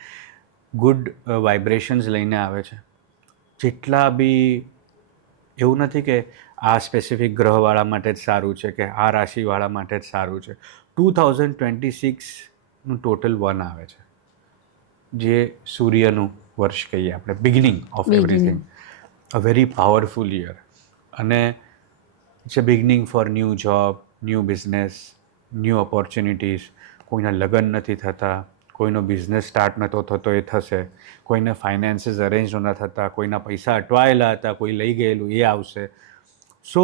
ગુડ વાઇબ્રેશન્સ લઈને આવે છે. જેટલા બી એવું નથી કે આ સ્પેસિફિક ગ્રહવાળા માટે જ સારું છે કે આ રાશિવાળા માટે જ સારું છે. 2026નું ટોટલ 1 આવે છે, જે સૂર્યનું વર્ષ કહીએ આપણે, beginning of everything, a very powerful year. અને it's a beginning for new job, new business, new opportunities. કોઈના લગ્ન નથી થતા, કોઈનો બિઝનેસ સ્ટાર્ટ નહોતો થતો એ થશે, કોઈને ફાઇનાન્સીસ અરેન્જ નહોતા થતા, કોઈના પૈસા અટવાયેલા હતા, કોઈ લઈ ગયેલું એ આવશે. સો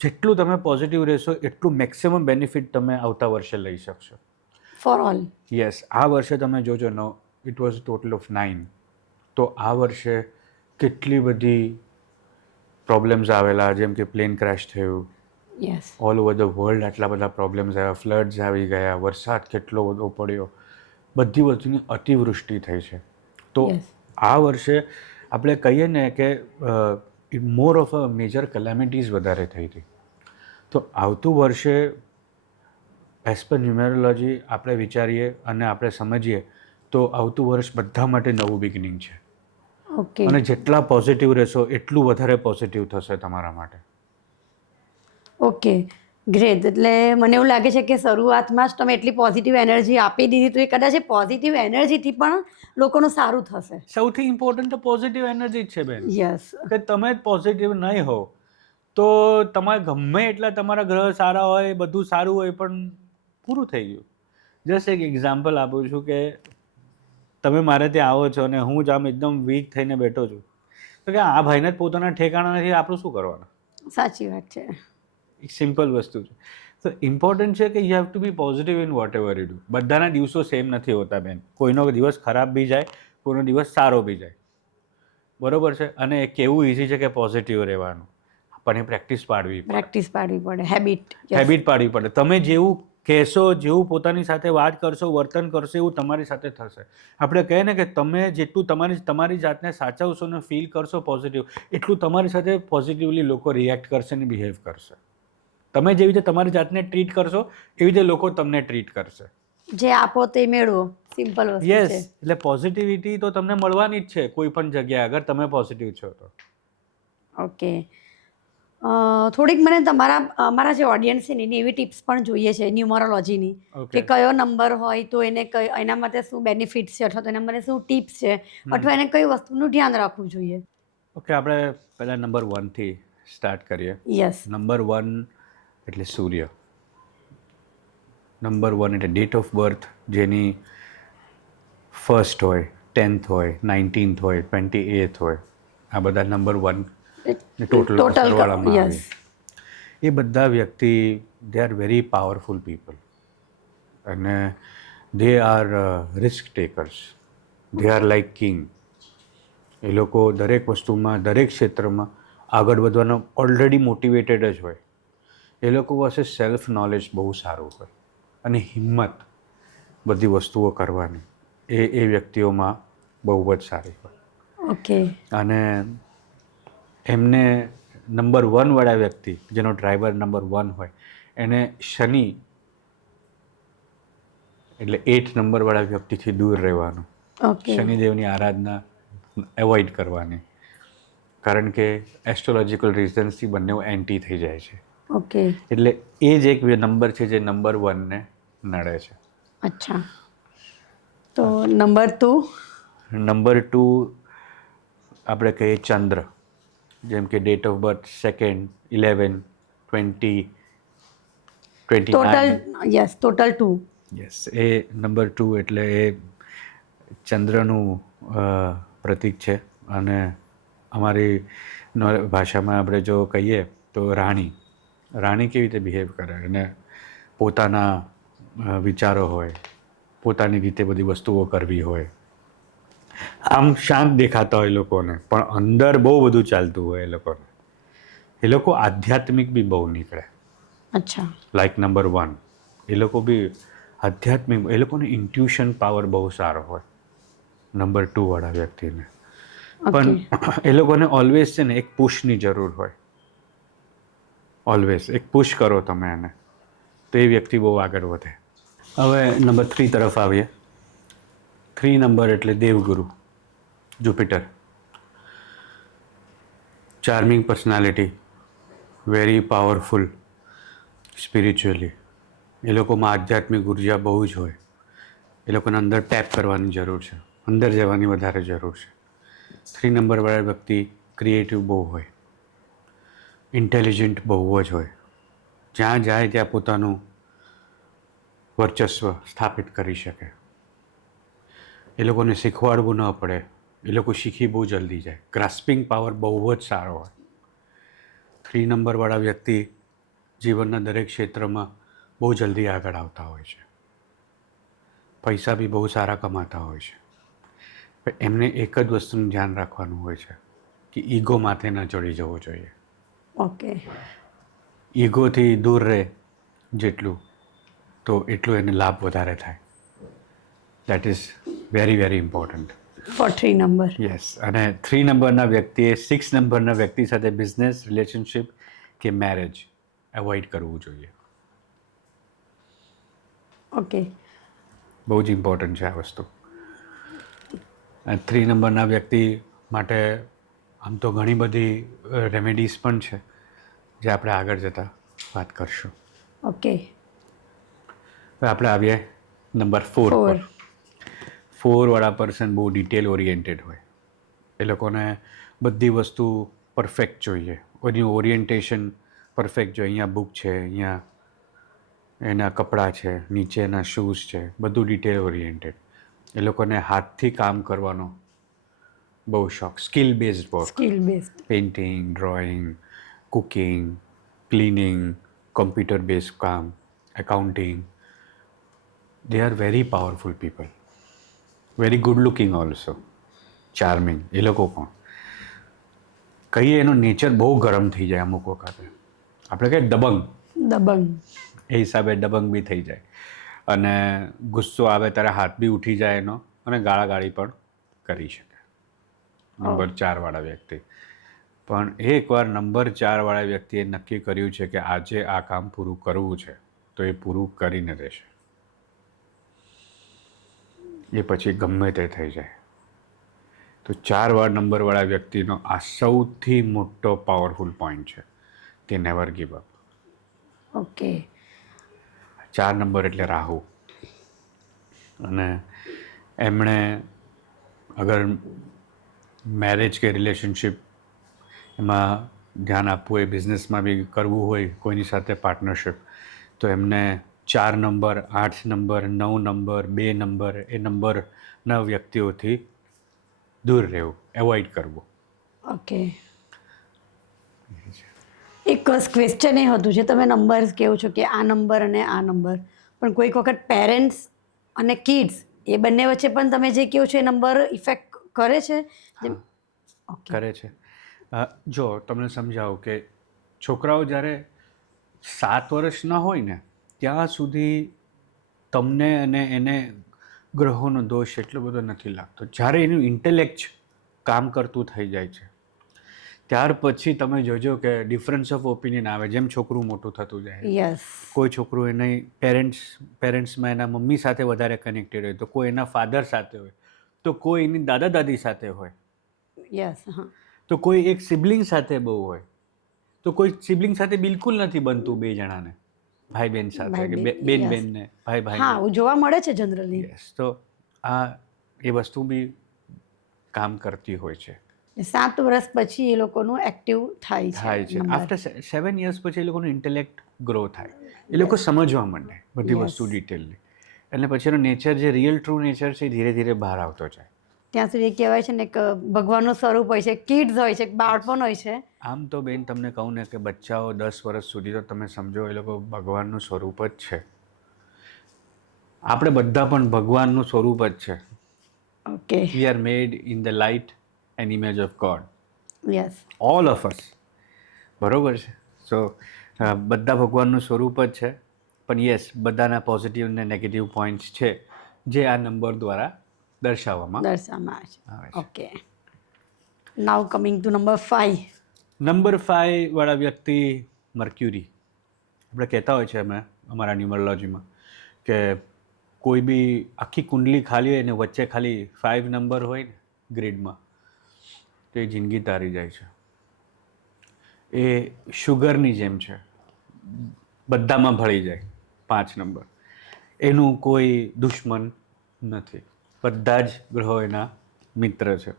જેટલું તમે પોઝિટિવ રહેશો એટલું મેક્સિમમ બેનિફિટ તમે આવતા વર્ષે લઈ શકશો. For all. યસ. આ વર્ષે તમે જોજો, ઇટ વોઝ ટોટલ ઓફ 9. તો આ વર્ષે કેટલી બધી પ્રોબ્લેમ્સ આવેલા, જેમ કે પ્લેન ક્રેશ થયું, yes, all over the world આટલા બધા પ્રોબ્લેમ્સ આવ્યા, ફ્લડ્સ આવી ગયા, વરસાદ કેટલો બધો પડ્યો, બધી વસ્તુની અતિવૃષ્ટિ થઈ છે. તો આ વર્ષે આપણે કહીએ ને કે મોર ઓફ અ મેજર કેલેમિટીઝ વધારે થઈ હતી. તો આવતું વર્ષે એઝ પર ન્યુમેરોલોજી આપણે વિચારીએ અને આપણે સમજીએ તો આવતું વર્ષ બધા માટે નવું બિગિનિંગ છે. ઓકે. અને જેટલા પોઝિટિવ રહેશો એટલું વધારે પોઝિટિવ થશે તમારા માટે. Okay, great. એટલે મને એવું લાગે છે કે શરૂઆતમાં જ તમે એટલી પોઝિટિવ એનર્જી આપી દીધી તો એ કદાચ એ પોઝિટિવ એનર્જીથી પણ લોકોનું સારું થશે. સૌથી ઇમ્પોર્ટન્ટ તો પોઝિટિવ એનર્જી જ છે બેન. યસ. કે તમે જ પોઝિટિવ નહીં હો તો તમારે ગમે એટલા તમારા ગ્રહ સારા હોય, બધું સારું હોય, પણ પૂરું થઈ ગયું. જસ્ટ એક એક્ઝામ્પલ આપું છું કે તમે મારે ત્યાં આવો છો અને હું જ આમ એકદમ વીક થઈને બેઠો છું, તો કે આ ભાઈને જ પોતાના ઠેકાણા નથી, આપણું શું કરવાનું? સાચી વાત છે. એક સિમ્પલ વસ્તુ છે. તો ઇમ્પોર્ટન્ટ છે કે you have to be positive in whatever you do. બધાના દિવસો સેમ નથી હોતા બેન. કોઈનો દિવસ ખરાબ બી જાય, કોઈનો દિવસ સારો બી જાય, બરોબર છે. અને કેવું ઇઝી છે કે પોઝિટિવ રહેવાનું, પણ એ પ્રેક્ટિસ પાડવી પડે, હેબિટ પાડવી પડે. તમે જેવું કહેશો, જેવું પોતાની સાથે વાત કરશો, વર્તન કરશો, એવું તમારી સાથે થશે. આપણે કહીએ ને કે તમે જેટલું તમારી જાતને સાચવશો ને ફીલ કરશો પોઝિટિવ, એટલું તમારી સાથે પોઝિટિવલી લોકો રિએક્ટ કરશે ને બિહેવ કરશે. તમે જેવી રીતે તમારી જાતને ટ્રીટ કરશો એવી રીતે લોકો તમને ટ્રીટ કરશે. જે આપો તે મેળવો, સિમ્પલ વસ્તુ છે. યસ. એટલે પોઝિટિવિટી તો તમને મળવાની જ છે કોઈ પણ જગ્યાએ, અગર તમે પોઝિટિવ છો તો. ઓકે. થોડીક મને અમારા જે ઓડિયન્સ છે ને એની એવી ટિપ્સ પણ જોઈએ છે ન્યુમરોલોજીની, કે કયો નંબર હોય તો એને એના માટે શું બેનિફિટ્સ છે, અથવા તો એના માટે શું ટિપ્સ છે, અથવા એને કઈ વસ્તુનું ધ્યાન રાખવું જોઈએ. ઓકે, આપણે પહેલાં નંબર 1થી સ્ટાર્ટ કરીએ. યસ. નંબર 1 એટલે સૂર્ય. નંબર 1 એટલે ડેટ ઓફ બર્થ, જેની 1st હોય, 10th હોય, 19th હોય, 28th હોય, આ બધા નંબર 1 ટોટલ સરવાળામાં આવે. એ બધા વ્યક્તિ they are very powerful people અને they are risk takers. They are like king. એ લોકો દરેક વસ્તુમાં, દરેક ક્ષેત્રમાં આગળ વધવાનો ઓલરેડી મોટિવેટેડ જ હોય. એ લોકો પાસે સેલ્ફ નોલેજ બહુ સારું હોય અને હિંમત બધી વસ્તુઓ કરવાની એ વ્યક્તિઓમાં બહુ જ સારી હોય. ઓકે. અને એમને નંબર 1 વાળા વ્યક્તિ, જેનો ડ્રાઈવર નંબર 1 હોય, એને શનિ એટલે 8 નંબરવાળા વ્યક્તિથી દૂર રહેવાનું. ઓકે શનિદેવની આરાધના એવોઇડ કરવાની, કારણ કે એસ્ટ્રોલોજીકલ રીઝન્સથી બંને એન્ટી થઈ જાય છે. ઓકે એટલે એ જ એક નંબર છે જે નંબર 1ને નડે છે. અચ્છા, તો નંબર 2? નંબર 2 આપણે કહીએ ચંદ્ર, જેમ કે date of birth 2, 11, 20, 29. Total 2. Yes, એ નંબર 2 એટલે એ ચંદ્રનું પ્રતીક છે. અને અમારી ભાષામાં આપણે જો કહીએ તો રાણી કેવી રીતે બિહેવ કરે, અને પોતાના વિચારો હોય, પોતાની રીતે બધી વસ્તુઓ કરવી હોય. આમ શાંત દેખાતા હોય લોકોને, પણ અંદર બહુ બધું ચાલતું હોય એ લોકોને. એ લોકો આધ્યાત્મિક બી બહુ નીકળે. અચ્છા. લાઈક નંબર 1 એ લોકો બી આધ્યાત્મિક, એ લોકોને ઇન્ટ્યુશન પાવર બહુ સારો હોય નંબર 2 વાળા વ્યક્તિને. પણ એ લોકોને ઓલવેઝ છે ને એક પુશની જરૂર હોય. ઓલવેઝ એક પુશ કરો તમે એને, તો એ વ્યક્તિ બહુ આગળ વધે. હવે નંબર 3 તરફ આવીએ. 3 નંબર એટલે દેવગુરુ Jupiter. Charming personality, very powerful spiritually. એ લોકોમાં આધ્યાત્મિક ઉર્જા બહુ જ હોય. એ લોકોને અંદર ટેપ કરવાની જરૂર છે, અંદર જવાની વધારે જરૂર છે. 3 નંબરવાળા વ્યક્તિ ક્રિએટિવ બહુ હોય, ઇન્ટેલિજન્ટ બહુ જ હોય. જ્યાં જાય ત્યાં પોતાનું વર્ચસ્વ સ્થાપિત કરી શકે. એ લોકોને શીખવાડવું ન પડે, એ લોકો શીખી બહુ જલ્દી જાય. ગ્રાસ્પિંગ પાવર બહુ જ સારો હોય. 3 નંબરવાળા વ્યક્તિ જીવનના દરેક ક્ષેત્રમાં બહુ જલ્દી આગળ આવતા હોય છે. પૈસા બી બહુ સારા કમાતા હોય છે. પણ એમને એક જ વસ્તુનું ધ્યાન રાખવાનું હોય છે કે ઈગો માથે ન ચડી જવો જોઈએ. ઓકે. ઈગોથી દૂર રહે જેટલું, તો એટલું એને લાભ વધારે થાય. That is very very important for 3 number. Yes. અને 3 નંબરના વ્યક્તિએ 6 નંબરના વ્યક્તિ સાથે બિઝનેસ, રિલેશનશિપ કે મેરેજ એવોઇડ કરવું જોઈએ. ઓકે. બહુ જ ઇમ્પોર્ટન્ટ છે આ વસ્તુ. 3 નંબરના વ્યક્તિ માટે આમ તો ઘણી બધી રેમેડીઝ પણ છે, જે આપણે આગળ જતાં વાત કરશું. ઓકે. હવે આપણે આવીએ નંબર 4 પર. 4 વાળા પર્સન બહુ ડિટેલ ઓરિએન્ટેડ હોય. એ લોકોને બધી વસ્તુ પરફેક્ટ જોઈએ, એની ઓરિએન્ટેશન પરફેક્ટ જોઈએ. અહીંયા બુક છે, અહીંયા એના કપડાં છે, નીચેના શૂઝ છે, બધું ડિટેલ ઓરિએન્ટેડ. એ લોકોને હાથથી કામ કરવાનો બહુ શોખ. Skill based work, painting, drawing, cooking, cleaning, computer based કામ, accounting. They are very powerful people. Very good looking also, charming. એ લોકો પણ કહીએ એનો નેચર બહુ ગરમ થઈ જાય અમુક વખતે. આપણે કહીએ દબંગ, એ હિસાબે દબંગ બી થઈ જાય. અને ગુસ્સો આવે ત્યારે હાથ બી ઉઠી જાય એનો, અને ગાળાગાળી પણ કરી શકે નંબર 4 વાળા વ્યક્તિ. પણ એકવાર નંબર 4 વાળા વ્યક્તિએ નક્કી કર્યું છે કે આજે આ કામ પૂરું કરવું છે, તો એ પૂરું કરીને રહેશે. એ પછી ગમે તે થઈ જાય. તો 4 નંબરવાળા વ્યક્તિનો આ સૌથી મોટો પાવરફુલ પોઈન્ટ છે, તે never give up. Okay. 4 number એટલે રાહુ. અને એમણે અગર મેરેજ કે રિલેશનશિપ એમાં ધ્યાન આપવું હોય, બિઝનેસમાં બી કરવું હોય કોઈની સાથે પાર્ટનરશિપ, તો એમને 4 નંબર, 8 નંબર, 9 નંબર, 2 નંબર, એ નંબરના વ્યક્તિઓથી દૂર રહેવું, એવોઇડ કરવું. ઓકે. એક ક્વેશ્ચન એ હતું, જે તમે નંબર કહો છો કે આ નંબર અને આ નંબર, પણ કોઈક વખત પેરેન્ટ્સ અને કિડ્સ એ બંને વચ્ચે પણ તમે જે કહો છો એ નંબર ઇફેક્ટ કરે છે? કરે છે. જો તમને સમજાવું કે છોકરાઓ જ્યારે 7 વર્ષના હોય ને ત્યાં સુધી તમને અને એને ગ્રહોનો દોષ એટલો બધો નથી લાગતો. જ્યારે એનું ઇન્ટેલેક્ટ કામ કરતું થઈ જાય છે ત્યાર પછી તમે જોજો કે ડિફરન્સ ઓફ ઓપિનિયન આવે, જેમ છોકરું મોટું થતું જાય. યસ. કોઈ છોકરું એની પેરેન્ટ્સમાં એના મમ્મી સાથે વધારે કનેક્ટેડ હોય, તો કોઈ એના ફાધર સાથે હોય, તો કોઈ એની દાદા દાદી સાથે હોય, યસ. હા. તો કોઈ એક સિબલિંગ સાથે બહુ હોય, તો કોઈ સિબલિંગ સાથે બિલકુલ નથી બનતું બે જણાને, ભાઈ બહેન સાથે કે બેન yes. બેનને, ભાઈ હા, ભાઈ. એવું જોવા મળે છે જનરલી. યસ. તો આ એ વસ્તુ બી કામ કરતી હોય છે. 7 વર્ષ પછી એ લોકોનું એક્ટિવ થાય છે નંબર. આફ્ટર 7 years પછી એ લોકોનું ઇન્ટેલેક્ટ ગ્રો થાય, એ લોકો સમજવા માંડે બધી Yes. વસ્તુ ડિટેલલી, એટલે પછી એનો નેચર, જે રિયલ ટ્રુ નેચર છે, ધીરે ધીરે બહાર આવતો જાય. ત્યાં સુધી કહેવાય છે ને કે ભગવાનનું સ્વરૂપ હોય છે, કિડ્સ હોય છે, બાળપણ હોય છે. આમ તો બેન તમને કહું ને કે બચ્ચાઓ 10 વર્ષ સુધી તો તમે સમજો એ લોકો ભગવાનનું સ્વરૂપ જ છે. આપણે બધા પણ ભગવાનનું સ્વરૂપ જ છે. Okay. We are made in the light and image of God, yes. All of us. બરોબર છે. સો બધા ભગવાનનું સ્વરૂપ જ છે, પણ યસ, બધાના પોઝિટિવ ને નેગેટિવ પોઈન્ટ્સ છે, જે આ નંબર દ્વારા દર્શાવવામાં દર્શાવવામાં આવે આવે છે. છે. Okay. Now coming to number 5. Number 5 વાળા વ્યક્તિ મર્ક્યુરી. આપણે કહેતા હોય છે અમે અમારા ન્યુમરોલોજીમાં કે કોઈ બી આખી કુંડલી ખાલી હોય ને વચ્ચે ખાલી 5 નંબર હોય ને ગ્રીડમાં, તો એ જિંદગી તારી જાય છે. એ શુગરની જેમ છે, બધામાં ભળી જાય 5 નંબર. એનું કોઈ દુશ્મન નથી, બધા જ ગ્રહો એના મિત્ર છે.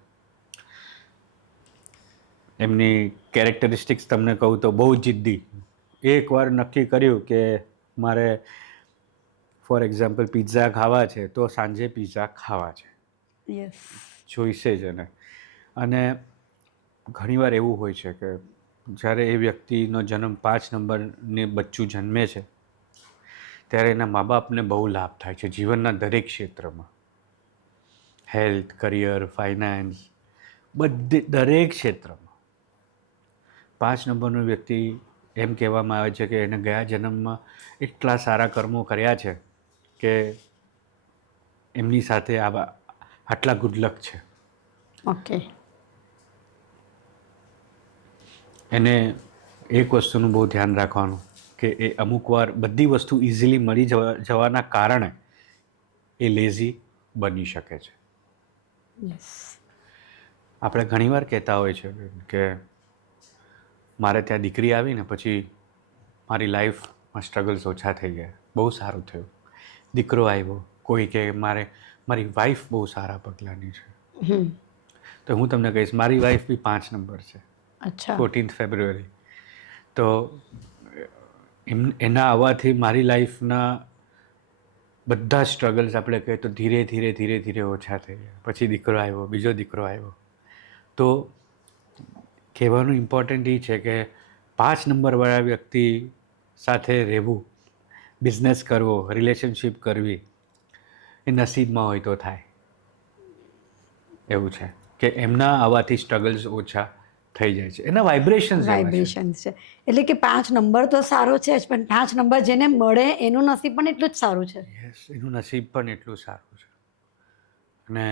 એમની કેરેક્ટરિસ્ટિક્સ તમને કહું તો બહુ જિદ્દી. એકવાર નક્કી કર્યું કે મારે ફોર એક્ઝામ્પલ પિઝા ખાવા છે, તો સાંજે પિઝા ખાવા છે, યસ. જોઈશે જ એને. અને ઘણીવાર એવું હોય છે કે જ્યારે એ વ્યક્તિનો જન્મ 5 નંબરને બચ્ચું જન્મે છે, ત્યારે એના મા બાપને બહુ લાભ થાય છે જીવનના દરેક ક્ષેત્રમાં. હેલ્થ, કરિયર, ફાઇનાન્સ, દરેક ક્ષેત્રમાં. 5 નંબરનો વ્યક્તિ, એમ કહેવામાં આવે છે કે એને ગયા જન્મમાં એટલા સારા કર્મો કર્યા છે કે એમની સાથે આટલા ગુડલક છે. ઓકે. એને એક વસ્તુનું બહુ ધ્યાન રાખવાનું કે એ અમુક વાર બધી વસ્તુ ઇઝીલી મળી જવાના કારણે એ લેઝી બની શકે છે. યસ. આપણે ઘણીવાર કહેતા હોય છે કે મારે ત્યાં દીકરી આવી ને પછી મારી લાઈફમાં સ્ટ્રગલ્સ ઓછા થઈ ગયા, બહુ સારું થયું. દીકરો આવ્યો, કોઈ કે મારી વાઈફ બહુ સારા પગલાંની છે, તો હું તમને કહીશ મારી વાઈફ બી 5 નંબર છે. અચ્છા. 14th February. તો એના આવવાથી મારી લાઈફના બધા સ્ટ્રગલ્સ આપણે કહીએ તો ધીરે ધીરે ધીરે ધીરે ઓછા થઈ ગયા. પછી દીકરો આવ્યો, બીજો દીકરો આવ્યો. તો કહેવાનું ઇમ્પોર્ટન્ટ એ છે કે 5 નંબરવાળા વ્યક્તિ સાથે રહેવું, બિઝનેસ કરવો, રિલેશનશિપ કરવી, એ નસીબમાં હોય તો થાય. એવું છે કે એમના આવવાથી સ્ટ્રગલ્સ ઓછા થઈ જાય છે, એના વાઇબ્રેશન્સ વાઇબ્રેશન્સ છે. એટલે કે 5 નંબર તો સારો છે જ, પણ 5 નંબર જેને મળે એનું નસીબ પણ એટલું જ સારું છે. યસ, એનું નસીબ પણ એટલું સારું છે. અને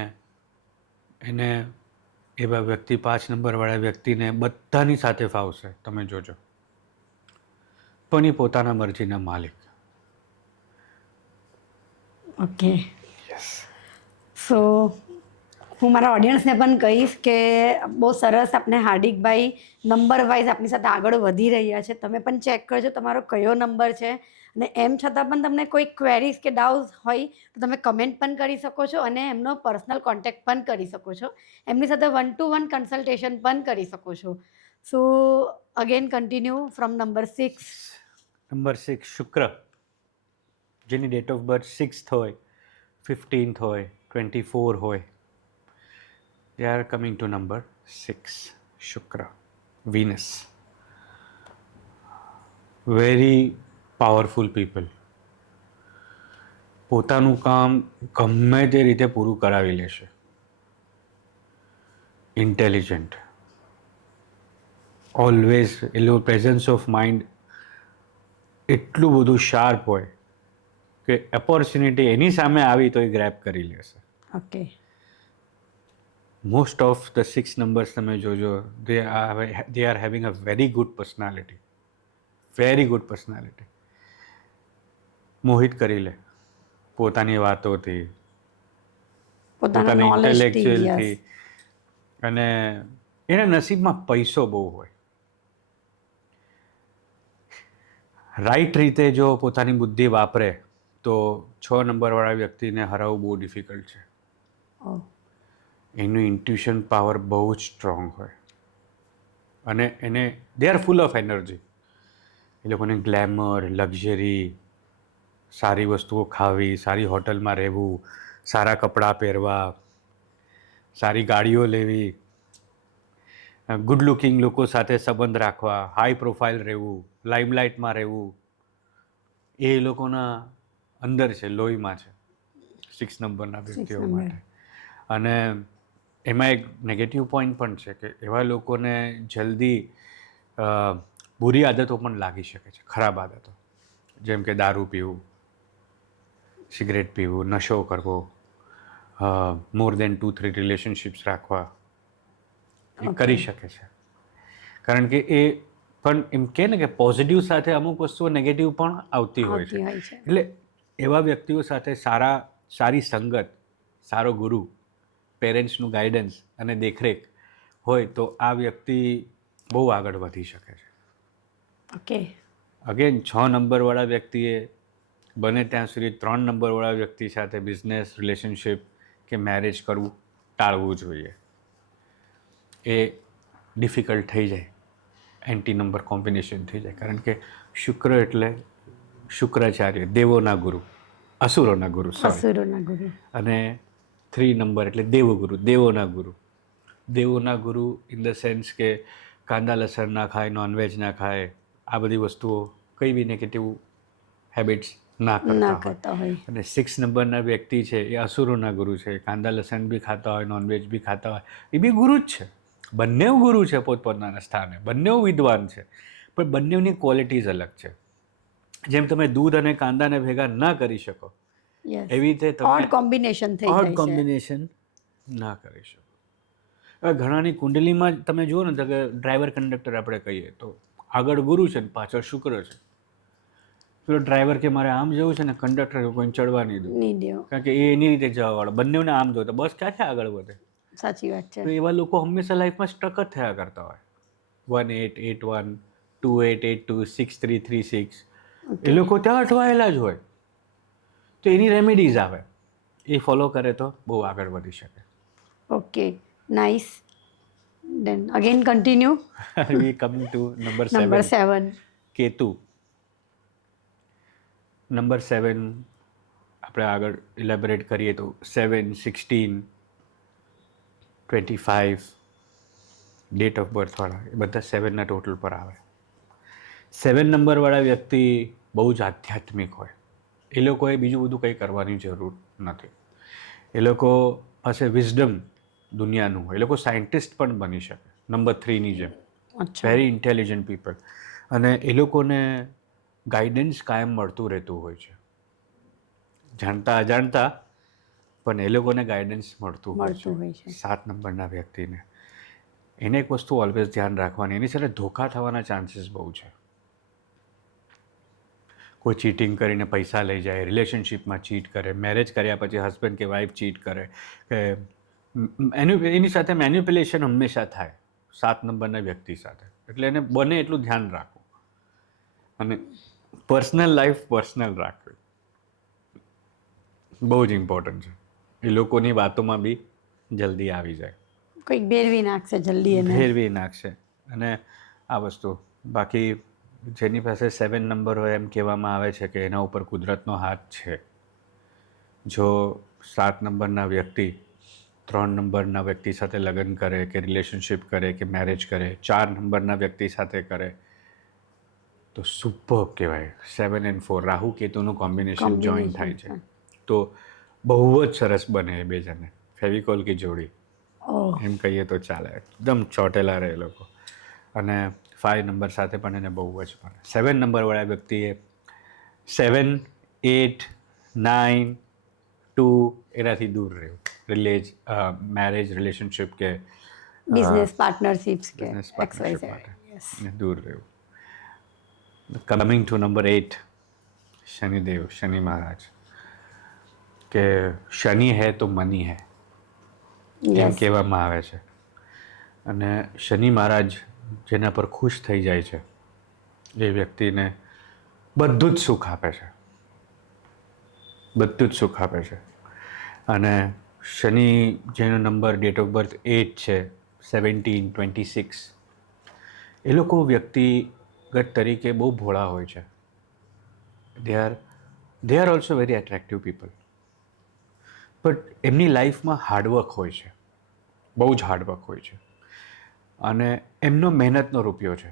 એને એવા વ્યક્તિ 5 નંબરવાળા વ્યક્તિને બધાની સાથે ફાવશે, તમે જોજો. પણ એ પોતાના મરજીના માલિક. ઓકે. યસ. સો હું મારા ઓડિયન્સને પણ કહીશ કે બહુ સરસ આપણે હાર્દિકભાઈ નંબર વાઇઝ આપણી સાથે આગળ વધી રહ્યા છે. તમે પણ ચેક કરજો તમારો કયો નંબર છે, અને એમ છતાં પણ તમને કોઈ ક્વેરીઝ કે ડાઉટ હોય તો તમે કમેન્ટ પણ કરી શકો છો, અને એમનો પર્સનલ કોન્ટેક્ટ પણ કરી શકો છો. એમની સાથે 1-to-1 કન્સલ્ટેશન પણ કરી શકો છો. સો again continue from number 6. Number 6 શુક્ર, જેની ડેટ ઓફ બર્થ 6th હોય, 15th હોય, 24 હોય, they are coming to number 6. શુક્ર, Venus. Very powerful people. પોતાનું કામ ગમે તે રીતે પૂરું કરાવી લેશે. ઇન્ટેલિજન્ટ, ઓલવેઝ એનું પ્રેઝન્સ ઓફ માઇન્ડ એટલું બધું શાર્પ હોય કે ઓપોર્ચ્યુનિટી એની સામે આવી તો એ ગ્રેબ કરી લેશે. Okay. Most of the 6 numbers તમે જોજો, they are having a very good personality, very good personality. મોહિત કરી લે પોતાની વાતોથી, પોતાના પોતાના નોલેજથી. ઇન્ટેલેક્ચ્યુઅલથી, અને એના નસીબમાં પૈસો બહુ હોય. રાઈટ રીતે જો પોતાની બુદ્ધિ વાપરે તો 6 નંબરવાળા વ્યક્તિને હરાવવું બહુ ડિફિકલ્ટ છે. એનું ઇન્ટ્યુશન પાવર બહુ જ સ્ટ્રોંગ હોય, અને એને they are full of energy. એ લોકોને ગ્લેમર, લક્ઝરી, સારી વસ્તુઓ ખાવી, સારી હોટલમાં રહેવું, સારા કપડાં પહેરવા, સારી ગાડીઓ લેવી, ગુડ લુકિંગ લોકો સાથે સંબંધ રાખવા, હાઈ પ્રોફાઇલ રહેવું, લાઇમલાઇટમાં રહેવું, એ લોકોના અંદર છે, લોહીમાં છે 6 નંબરના વ્યક્તિઓ માટે. અને એમાં એક નેગેટિવ પોઈન્ટ પણ છે કે એવા લોકોને જલ્દી બુરી આદતો પણ લાગી શકે છે, ખરાબ આદતો, જેમ કે દારૂ પીવું, સિગરેટ પીવું, નશો કરવો, મોર દેન 2-3 રિલેશનશિપ્સ રાખવા, એ કરી શકે છે. કારણ કે એ પણ એમ કહે ને કે પોઝિટિવ સાથે અમુક વસ્તુઓ નેગેટિવ પણ આવતી હોય છે. એટલે એવા વ્યક્તિઓ સાથે સારી સંગત, સારો ગુરુ, પેરેન્ટ્સનું ગાઈડન્સ અને દેખરેખ હોય તો આ વ્યક્તિ બહુ આગળ વધી શકે છે. ઓકે. અગેન 6 નંબરવાળા વ્યક્તિએ બને ત્યાં સુધી 3 નંબરવાળા વ્યક્તિ સાથે બિઝનેસ, રિલેશનશિપ કે મેરેજ કરવું ટાળવું જોઈએ. એ ડિફિકલ્ટ થઈ જાય, એન્ટી નંબર કોમ્બિનેશન થઈ જાય. કારણ કે શુક્ર એટલે શુક્રાચાર્ય, દેવોના ગુરુ, અસુરોના ગુરુ, અને 3 નંબર એટલે દેવગુરુ, દેવોના ગુરુ. દેવોના ગુરુ ઇન ધ સેન્સ કે કાંદા લસણ ના ખાય, નોનવેજ ના ખાય, આ બધી વસ્તુઓ કઈ બી નેગેટિવ હેબિટ્સ ના કરતા હોય. અને 6 નંબરના વ્યક્તિ છે એ અસુરોના ગુરુ છે, કાંદા લસણ બી ખાતા હોય, નોનવેજ બી ખાતા હોય, એ બી ગુરુ જ છે. બંને ગુરુ છે પોતપોતાના સ્થાને, બંને વિદ્વાન છે, પણ બંનેની ક્વોલિટીઝ અલગ છે. જેમ તમે દૂધ અને કાંદાને ભેગા ના કરી શકો, એવી રીતે તમે ઓડ કોમ્બિનેશન ના કરી શકો. હવે ઘણાની કુંડલીમાં તમે જુઓ ને તો કે ડ્રાઈવર કંડક્ટર આપણે કહીએ તો આગળ ગુરુ છે ને પાછળ શુક્ર છે. પેલો ડ્રાઈવર કે મારે આમ જવું છે ને કંડક્ટર કોઈને ચડવા નહીં દો, કારણ કે એ એની રીતે જવાવાળો, બંનેને આમ જો તો બસ ક્યાંથી આગળ વધે. સાચી વાત છે. તો એવા લોકો હંમેશા લાઈફમાં સ્ટક જ થયા કરતા હોય. 1881, 2882, 6336, એ લોકો ત્યાં અટવાયેલા જ હોય. તો એની રેમેડીઝ આવે, એ ફોલો કરે તો બહુ આગળ વધી શકે. Okay, nice. Then again continue. We coming to number 7. Ketu. Number 7 આપણે આગળ ઇલેબોરેટ કરીએ તો 7, 16, 25 ડેટ ઓફ બર્થવાળા એ બધા 7ના ટોટલ પર આવે. 7 નંબરવાળા વ્યક્તિ બહુ જ આધ્યાત્મિક હોય. એ લોકોએ બીજું બધું કંઈ કરવાની જરૂર નથી. એ લોકો પાસે વિઝડમ દુનિયાનું હોય. એ લોકો સાયન્ટિસ્ટ પણ બની શકે, નંબર 3ની જેમ. Very intelligent people. અને એ લોકોને ગાઈડન્સ કાયમ મળતું રહેતું હોય છે, જાણતા અજાણતા, પણ એ લોકોને ગાઈડન્સ મળતું હોય છે 7 નંબરના વ્યક્તિને. એને એક વસ્તુ ઓલવેઝ ધ્યાન રાખવાની, એની સાથે ધોખા થવાના ચાન્સીસ બહુ છે. કોઈ ચીટિંગ કરીને પૈસા લઈ જાય, રિલેશનશિપમાં ચીટ કરે, મેરેજ કર્યા પછી હસબન્ડ કે વાઈફ ચીટ કરે, કે એની સાથે મેન્યુપ્યુલેશન હંમેશા થાય 7 નંબરના વ્યક્તિ સાથે. એટલે એને બને એટલું ધ્યાન રાખવું, અને પર્સનલ લાઈફ પર્સનલ રાખવી બહુ જ ઇમ્પોર્ટન્ટ છે. એ લોકોની વાતોમાં બી જલ્દી આવી જાય, કોઈક ભેરવી નાખશે જલ્દી, ભેરવી નાખશે. અને આ વસ્તુ બાકી જેની પાસે 7 નંબર હોય એમ કહેવામાં આવે છે કે એના ઉપર કુદરતનો હાથ છે. જો 7 નંબરના વ્યક્તિ 3 નંબરના વ્યક્તિ સાથે લગ્ન કરે કે રિલેશનશિપ કરે કે મેરેજ કરે, 4 નંબરના વ્યક્તિ સાથે કરે તો સુપર કહેવાય. 7 and 4 રાહુ કેતુનું કોમ્બિનેશન જોઈન થાય છે તો બહુ જ સરસ બને એ બે જણે, ફેવિકોલ की જોડી એમ કહીએ તો ચાલે. એકદમ ચોટેલા રહે એ લોકો. અને 5 નંબર સાથે પણ એને બહુ જ બને. 7 નંબરવાળા વ્યક્તિએ 7, 8, 9, ટુ એનાથી દૂર રહેવું, મેરેજ રિલેશનશિપ કે બિઝનેસ પાર્ટનરશિપ્સ કે બિઝનેસ XYZ. Partnership Yes. માટે દૂર રહેવું. કમિંગ ટુ નંબર 8, શનિદેવ, શનિ મહારાજ, કે શનિ હૈ તો મની હૈ એમ Yes. કહેવામાં આવે છે. અને શનિ મહારાજ જેના પર ખુશ થઈ જાય છે એ વ્યક્તિને બધું જ સુખ આપે છે, બધું જ સુખ આપે છે. અને શનિ જેનો નંબર ડેટ ઓફ બર્થ 8 છે, 17, 26, એ લોકો વ્યક્તિગત તરીકે બહુ ભોળા હોય છે. They are also very attractive people, but એમની લાઈફમાં હાર્ડવર્ક હોય છે, બહુ જ હાર્ડવર્ક હોય છે. અને એમનો મહેનતનો રૂપિયો છે,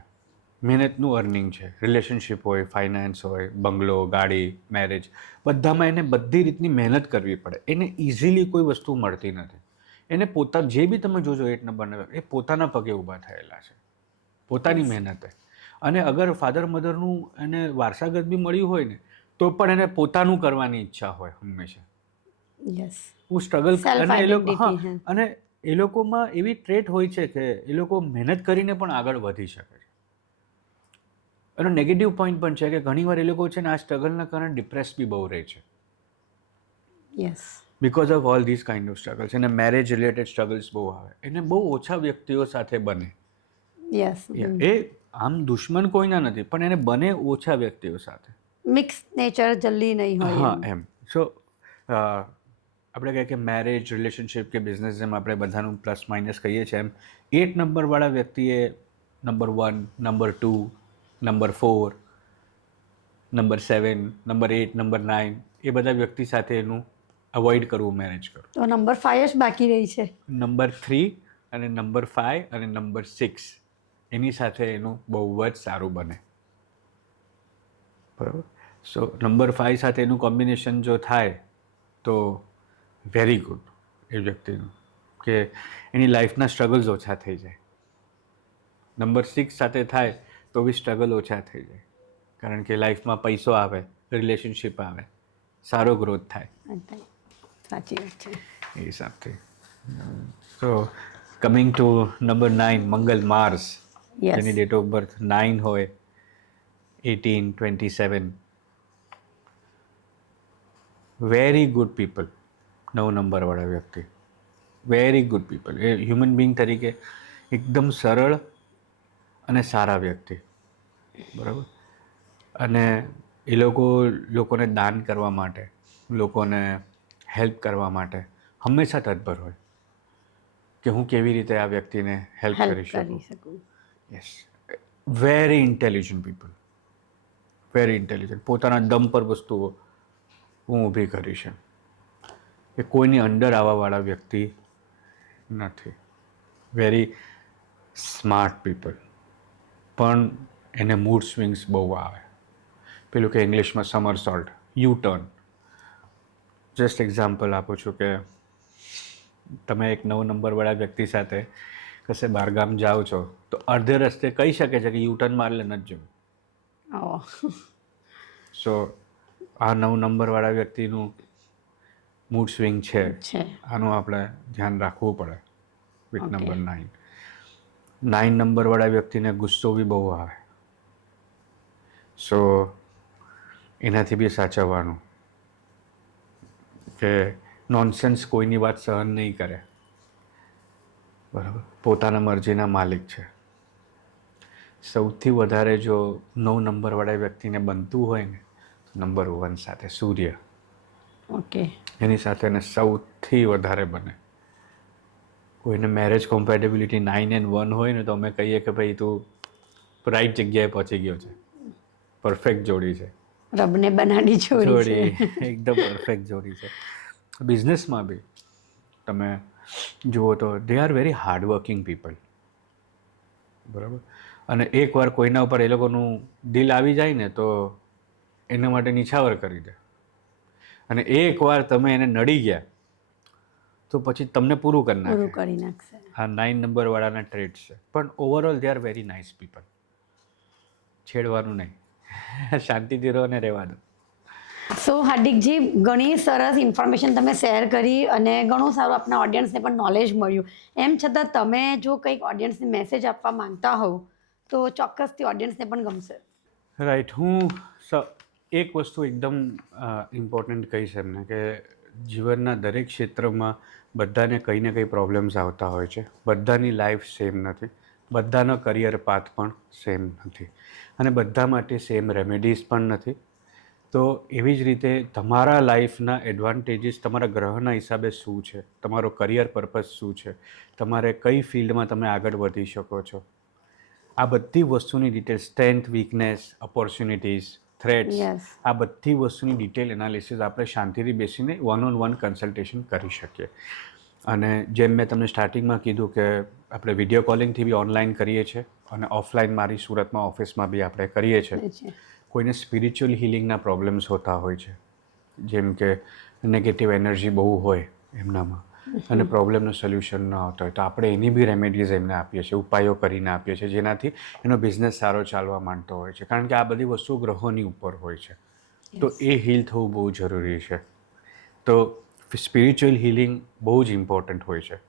મહેનતનું અર્નિંગ છે. રિલેશનશિપ હોય, ફાઇનાન્સ હોય, બંગલો, ગાડી, મેરેજ, બધામાં એને બધી રીતની મહેનત કરવી પડે. એને ઇઝીલી કોઈ વસ્તુ મળતી નથી. એને જે બી તમે જોજો 8 નંબરના, એ પોતાના પગે ઊભા થયેલા છે, પોતાની મહેનતે. અને અગર ફાધર મધરનું એને વારસાગત બી મળ્યું હોય ને તો પણ એને પોતાનું કરવાની ઈચ્છા હોય હંમેશા. Yes. હું સ્ટ્રગલ Self અને એ લોકો identity, હા. અને એ લોકોમાં એવી ટ્રેટ હોય છે કે એ લોકો મહેનત કરીને પણ આગળ વધી શકે છે. એનો નેગેટિવ પોઈન્ટ પણ છે કે ઘણીવાર એ લોકો છે ને આ સ્ટ્રગલના કારણે ડિપ્રેસ બી બહુ રહે છે, Yes. Because of all this kind of struggles. એને મેરેજ રિલેટેડ સ્ટ્રગલ્સ બહુ આવે, એને બહુ ઓછા વ્યક્તિઓ સાથે બને. Yes. એ આમ દુશ્મન કોઈના નથી, પણ એને બને ઓછા વ્યક્તિઓ સાથે. મિક્સ નેચર જલ્દી નહીં હોય હા એમ. એમ. સો આપણે કહીએ કે મેરેજ, રિલેશનશિપ કે બિઝનેસ, જેમ આપણે બધાનું પ્લસ માઇનસ કહીએ છીએ, એમ 8 નંબરવાળા વ્યક્તિએ number 1, number 2, number 4, number 7, number 8, number 9 એ બધા વ્યક્તિ સાથે એનું અવોઇડ કરવું, મેનેજ કરવું. તો નંબર 5 જ બાકી રહી છે. નંબર 3 અને નંબર 5 અને નંબર 6 એની સાથે એનું બહુ જ સારું બને, બરાબર. સો નંબર 5 સાથે એનું કોમ્બિનેશન જો થાય તો વેરી ગુડ એ વ્યક્તિનું, કે એની લાઈફના સ્ટ્રગલ્સ ઓછા થઈ જાય. નંબર 6 સાથે થાય તો બી સ્ટ્રગલ ઓછા થઈ જાય, કારણ કે લાઈફમાં પૈસો આવે, રિલેશનશિપ આવે, સારો ગ્રોથ થાય સાચી વાત છે. એ હિસાબથી. So coming to number 9, Mangal, Mars, Yes. જેની ડેટ ઓફ બર્થ 9 હોય, 18, 27, વેરી ગુડ પીપલ. 9 નંબરવાળા વ્યક્તિ વેરી ગુડ પીપલ. એ હ્યુમન બિંગ તરીકે એકદમ સરળ અને સારા વ્યક્તિ, બરાબર. અને એ લોકોને દાન કરવા માટે, લોકોને હેલ્પ કરવા માટે હંમેશા તત્પર હોય કે હું કેવી રીતે આ વ્યક્તિને હેલ્પ કરી શકું. Yes. Very intelligent people, very intelligent. પોતાના દમ પર વસ્તુઓ હું ઊભી કરી છે. એ કોઈની અંડર આવવાવાળા વ્યક્તિ નથી. વેરી સ્માર્ટ પીપલ, પણ એને મૂડ સ્વિંગ્સ બહુ આવે. પેલું કે ઇંગ્લિશમાં સમરસોલ્ટ, યુ ટર્ન. જસ્ટ એક્ઝામ્પલ આપું છું કે તમે એક 9 નંબરવાળા વ્યક્તિ સાથે કશે બહારગામ જાઓ છો તો અડધે રસ્તે કહી શકે છે કે યુ ટર્ન માર લે, નથી જવું. સો આ 9 નંબરવાળા વ્યક્તિનું મૂડ સ્વિંગ છે, આનું આપણે ધ્યાન રાખવું પડે વિથ નંબર 9. 9 નંબરવાળા વ્યક્તિને ગુસ્સો બી બહુ આવે, સો એનાથી બી સાચવવાનું કે નોનસેન્સ કોઈની વાત સહન નહીં કરે, બરાબર. પોતાના મરજીના માલિક છે. સૌથી વધારે જો 9 નંબરવાળા વ્યક્તિને બનતું હોય ને, નંબર 1 સાથે સૂર્ય, ઓકે, એની સાથે એને સૌથી વધારે બને. કોઈને મેરેજ કોમ્પેટેબિલિટી 9 and 1 હોય ને તો અમે કહીએ કે ભાઈ તું રાઈટ જગ્યાએ પહોંચી ગયો છે, પરફેક્ટ જોડી છે. રબને બનાની જોડી છે. એકદમ પરફેક્ટ જોડી છે. બિઝનેસમાં બી તમે જુઓ તો દે આર વેરી હાર્ડવર્કિંગ પીપલ, બરાબર. અને એકવાર કોઈના ઉપર એ લોકોનું દિલ આવી જાય ને તો એના માટે નિછાવર કરી દે. અને એકવાર તમે એને નડી ગયા તો પછી તમને પૂરું કરી નાખશે. આ 9 નંબરવાળાના ટ્રેડ્સ છે. પણ overall they are very nice people. છેડવાનું નહીં, શાંતિથી રહો ને રહેવા દો. સો હાર્દિકજી, ઘણી સરસ ઇન્ફોર્મેશન તમે શેર કરી અને ઘણું સારું આપણા ઓડિયન્સને પણ નોલેજ મળ્યું. એમ છતાં તમે જો કંઈક ઓડિયન્સને મેસેજ આપવા માંગતા હોવ તો ચોક્કસથી ઓડિયન્સને પણ ગમશે. રાઈટ. એક વસ્તુ એકદમ ઇમ્પોર્ટન્ટ કહીશ એમને કે જીવનના દરેક ક્ષેત્રમાં બધાને કંઈ ને કંઈ પ્રોબ્લેમ્સ આવતા હોય છે. બધાની લાઈફ સેમ નથી, બધાનો કરિયર પાથ પણ સેમ નથી અને બધા માટે સેમ રેમેડીઝ પણ નથી. તો એવી જ રીતે તમારા લાઈફના એડવાન્ટેજીસ તમારા ગ્રહના હિસાબે શું છે, તમારો કરિયર પર્પઝ શું છે, તમારે કઈ ફિલ્ડમાં તમે આગળ વધી શકો છો, આ બધી વસ્તુની detail, strength, weakness, opportunities, threats, Yes. આ બધી વસ્તુની ડિટેલ એનાલિસિસ આપણે શાંતિથી બેસીને 1-on-1 કન્સલ્ટેશન કરી શકીએ. અને જેમ મેં તમને સ્ટાર્ટિંગમાં કીધું કે આપણે વિડીયો કોલિંગથી બી ઓનલાઈન કરીએ છીએ અને ઓફલાઈન મારી સુરતમાં ઓફિસમાં બી આપણે કરીએ છીએ. કોઈને સ્પિરિચ્યુઅલ હિલિંગના પ્રોબ્લેમ્સ હોતા હોય છે, જેમ કે નેગેટિવ એનર્જી બહુ હોય એમનામાં અને પ્રોબ્લેમનું સોલ્યુશન ન આવતા હોય તો આપણે એની બી રેમેડીઝ એમને આપીએ છીએ, ઉપાયો કરીને આપીએ છીએ, જેનાથી એનો બિઝનેસ સારો ચાલવા માંડતો હોય છે. કારણ કે આ બધી વસ્તુઓ ગ્રહોની ઉપર હોય છે, તો એ હીલ થવું બહુ જરૂરી છે. તો સ્પિરિચ્યુઅલ હિલિંગ બહુ જ ઇમ્પોર્ટન્ટ હોય છે.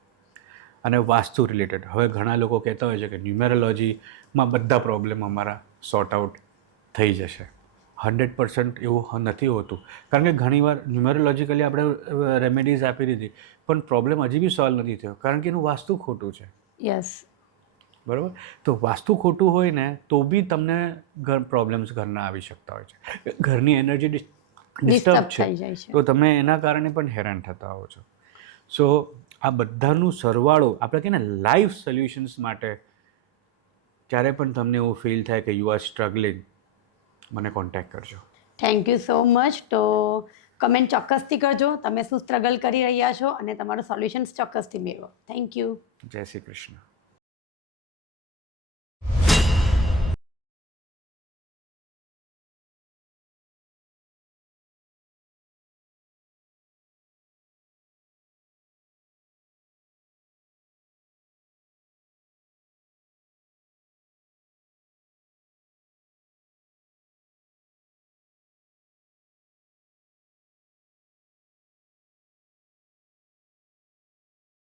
અને વાસ્તુ રિલેટેડ, હવે ઘણા લોકો કહેતા હોય છે કે ન્યુમેરોલોજીમાં બધા પ્રોબ્લેમ અમારા સોર્ટ આઉટ થઈ જશે. 100% એવું નથી હોતું, કારણ કે ઘણીવાર ન્યુમેરોલોજીકલી આપણે રેમેડીઝ આપી દીધી પણ પ્રોબ્લેમ હજી બી સોલ્વ નથી થયો, કારણ કે એનું વાસ્તુ ખોટું છે. યસ. બરાબર. તો વાસ્તુ ખોટું હોય ને તો બી તમને પ્રોબ્લેમ્સ ઘરના આવી શકતા હોય છે. ઘરની એનર્જી ડિસ્ટર્બ છે થઈ જાય છે. તો તમે એના કારણે પણ હેરાન થતા હો છો. સો આ બધાનું સરવાળો આપણે કહીએ ને લાઈફ સોલ્યુશન્સ માટે, જ્યારે પણ તમને એવું ફીલ થાય કે યુ આર સ્ટ્રગલિંગ, મને કોન્ટેક્ટ કરજો. Thank you so much. તો કમેન્ટ ચોક્કસથી કરજો તમે શું સ્ટ્રગલ કરી રહ્યા છો અને તમારું સોલ્યુશન્સ ચોક્કસથી મેળવો. Thank you. જય શ્રી કૃષ્ણ.